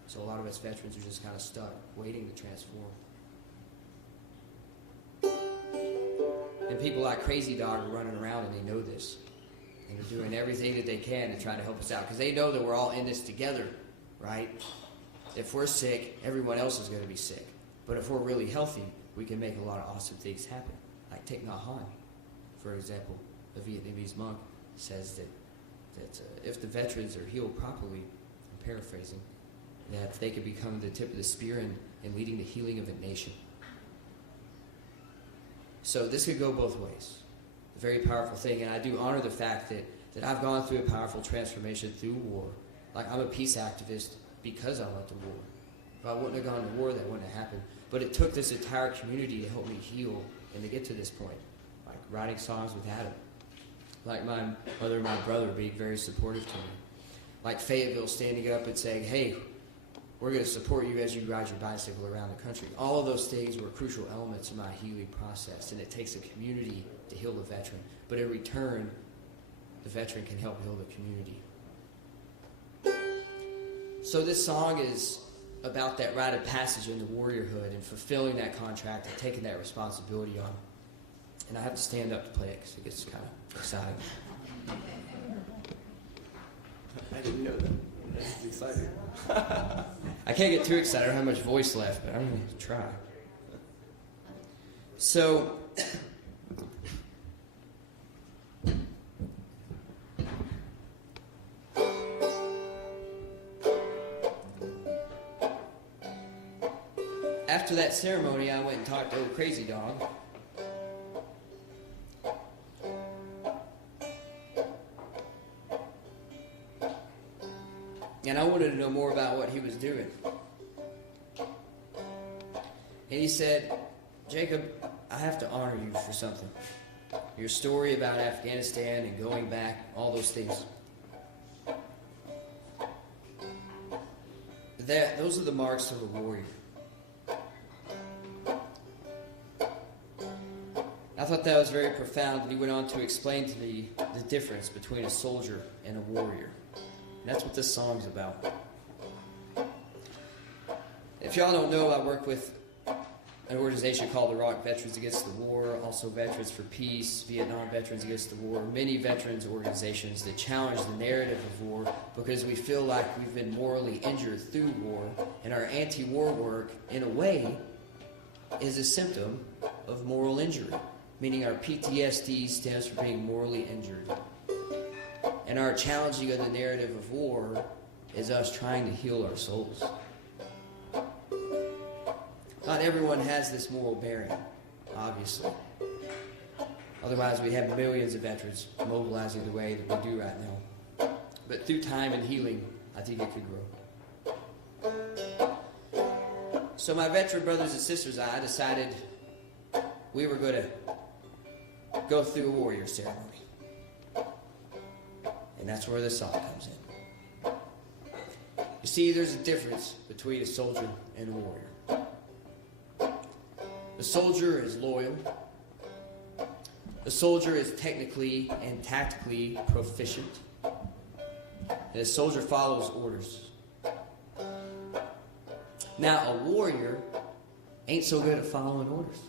So a lot of us veterans are just kind of stuck, waiting to transform. And people like Crazy Dog are running around and they know this. And they're doing everything that they can to try to help us out because they know that we're all in this together, right? If we're sick, everyone else is going to be sick. But if we're really healthy, we can make a lot of awesome things happen. Like Thich Nhat Hanh, for example, a Vietnamese monk, says that if the veterans are healed properly, I'm paraphrasing, that they could become the tip of the spear in leading the healing of a nation. So this could go both ways. A very powerful thing, and I do honor the fact that I've gone through a powerful transformation through war. Like, I'm a peace activist because I went to war. If I wouldn't have gone to war, that wouldn't have happened. But it took this entire community to help me heal and to get to this point. Like writing songs with Adam. Like my mother and my brother being very supportive to me. Like Fayetteville standing up and saying, hey, we're going to support you as you ride your bicycle around the country. All of those things were crucial elements in my healing process, and it takes a community to heal the veteran. But in return, the veteran can help heal the community. So this song is about that rite of passage into warriorhood and fulfilling that contract and taking that responsibility on. And I have to stand up to play it because it gets kind of exciting. I didn't know that. That's exciting. I can't get too excited. I don't have much voice left, but I'm going to try. So, after that ceremony, I went and talked to old Crazy Dog. And I wanted to know more about what he was doing. And he said, Jacob, I have to honor you for something. Your story about Afghanistan and going back, all those things. Those are the marks of a warrior. I thought that was very profound, and he went on to explain to me the difference between a soldier and a warrior. And that's what this song's about. If y'all don't know, I work with an organization called the Iraq Veterans Against the War, also Veterans for Peace, Vietnam Veterans Against the War, many veterans organizations that challenge the narrative of war because we feel like we've been morally injured through war, and our anti-war work, in a way, is a symptom of moral injury, meaning our PTSD stems from being morally injured. And our challenging of the narrative of war is us trying to heal our souls. Not everyone has this moral bearing, obviously. Otherwise, we'd have millions of veterans mobilizing the way that we do right now. But through time and healing, I think it could grow. So my veteran brothers and sisters and I decided we were going to go through a warrior ceremony. And that's where this song comes in. You see, there's a difference between a soldier and a warrior. The soldier is loyal. The soldier is technically and tactically proficient. And a soldier follows orders. Now, a warrior ain't so good at following orders.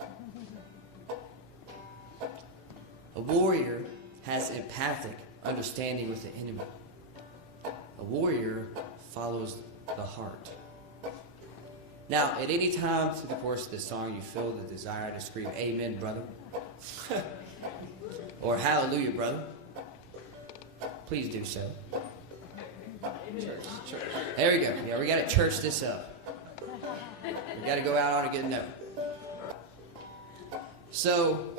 A warrior has empathic understanding with the enemy. A warrior follows the heart. Now, at any time through the course of this song you feel the desire to scream, amen, brother, or hallelujah, brother, please do so. Church. There we go. Yeah, we got to church this up. We got to go out on a good note. So,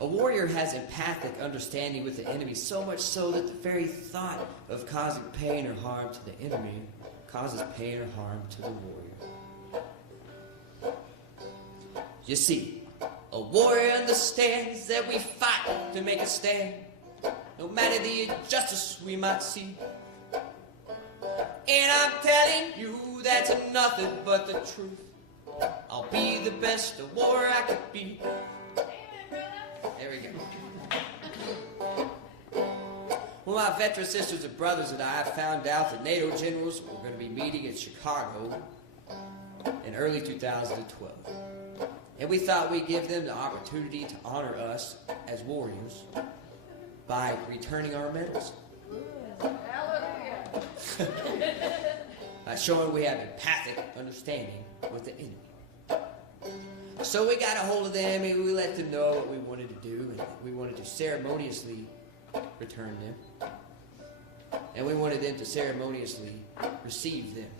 a warrior has empathic understanding with the enemy, so much so that the very thought of causing pain or harm to the enemy causes pain or harm to the warrior. You see, a warrior understands that we fight to make a stand. no matter the injustice we might see. And I'm telling you that's nothing but the truth. I'll be the best warrior I could be. There we go. Well, my veteran sisters and brothers and I found out that NATO generals were going to be meeting in Chicago in early 2012. And we thought we'd give them the opportunity to honor us as warriors by returning our medals. By showing we have empathic understanding with the enemy. So we got a hold of them and we let them know what we wanted to do, and we wanted to ceremoniously return them. And we wanted them to ceremoniously receive them.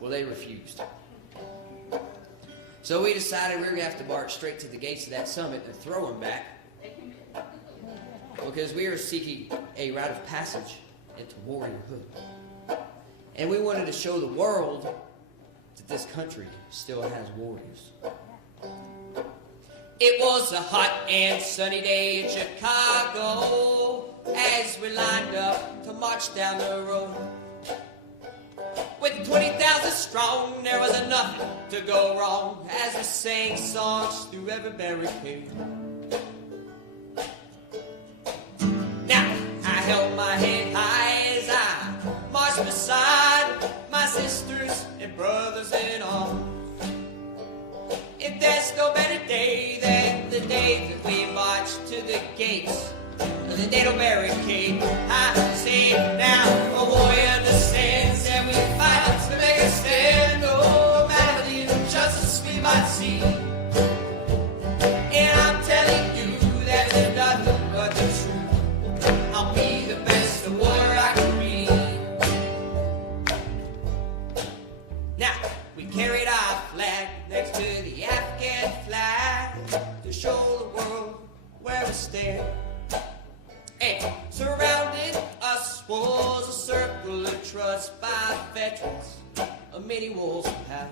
Well, they refused. So we decided we were going to have to march straight to the gates of that summit and throw them back, because we were seeking a rite of passage into warriorhood. And we wanted to show the world that this country still has warriors. It was a hot and sunny day in Chicago as we lined up to march down the road. With 20,000 strong, there was nothing to go wrong as we sang songs through every barricade. Now, I held my head high as I marched beside my sisters and brothers in arms. If there's no better day than the day that we marched to the gates of the NATO barricade, I say now, a warrior understands, and we fight to make a stand, no matter the injustice we might see. And I'm telling you that there's nothing but the truth. I'll be the best warrior I can be. Now, we carried our flag next to the Afghan flag to show the world where we stand. And surrounding us was a circle of trust by veterans of many wars past.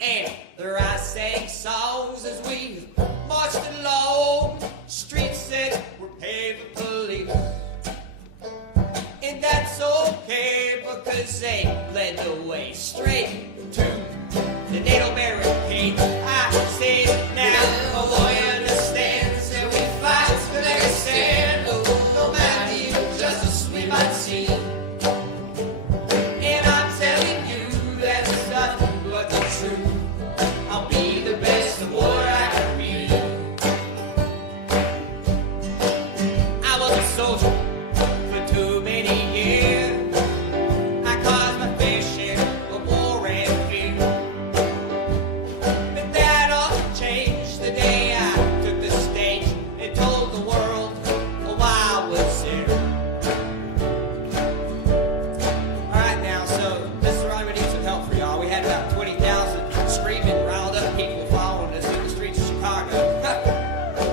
And their eyes sang songs as we marched along streets that were paved with police. And that's okay because they led the way straight to the NATO barricade. I say now, a warrior understands that we fight to make a stand, no matter the injustice we might see. And I'm telling you that it's nothing but the truth. I'll be the best warrior I can be. I was a soldier for too many years. I caused my fair share of war and fear. But that all changed the day I took the stage and told the world why I was there. Alright now, so this is where I'm going to need some help for y'all. We had about 20,000 screaming, riled up people following us in the streets of Chicago.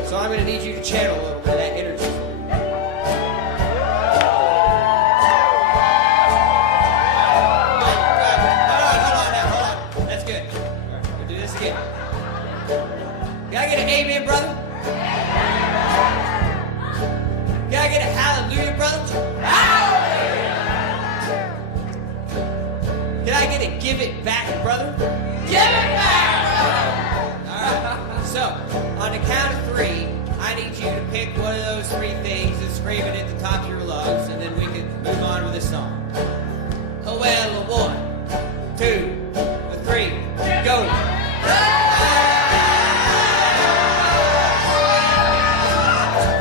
So I'm going to need you to channel a little bit of that energy. Hold on. That's good. All right, we'll do this again. Can I get an amen, brother? Can I get a hallelujah, brother? Can I get a give it back, brother? Give it back, brother! All right. So, on the count of three, I need you to pick one of those three things and scream it at the top of your lungs, and then we can move on with this song. Oh, well, a 1, 2, a 3, go!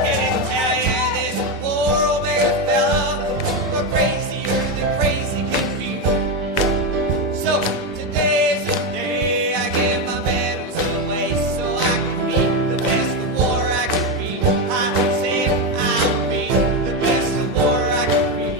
Can I tell you this poor old beggar fella, go crazier than crazy can be. So today is the day I give my medals away, so I can be the best warrior I can be. I said I'll be the best warrior I can be.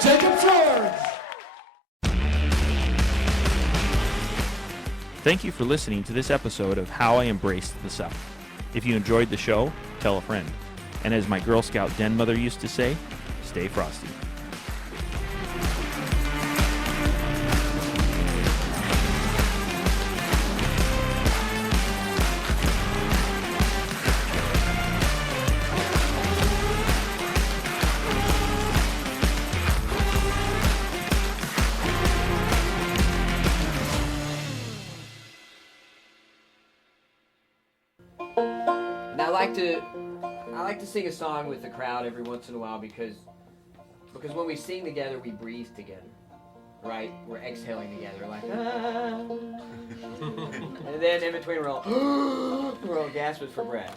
Jacob George. Thank you for listening to this episode of How I Embraced the Suck. If you enjoyed the show, tell a friend. And as my Girl Scout den mother used to say, stay frosty. And I like to sing a song with the crowd every once in a while because when we sing together, we breathe together, right? We're exhaling together, like, ah. And then in between, we're all gasping for breath.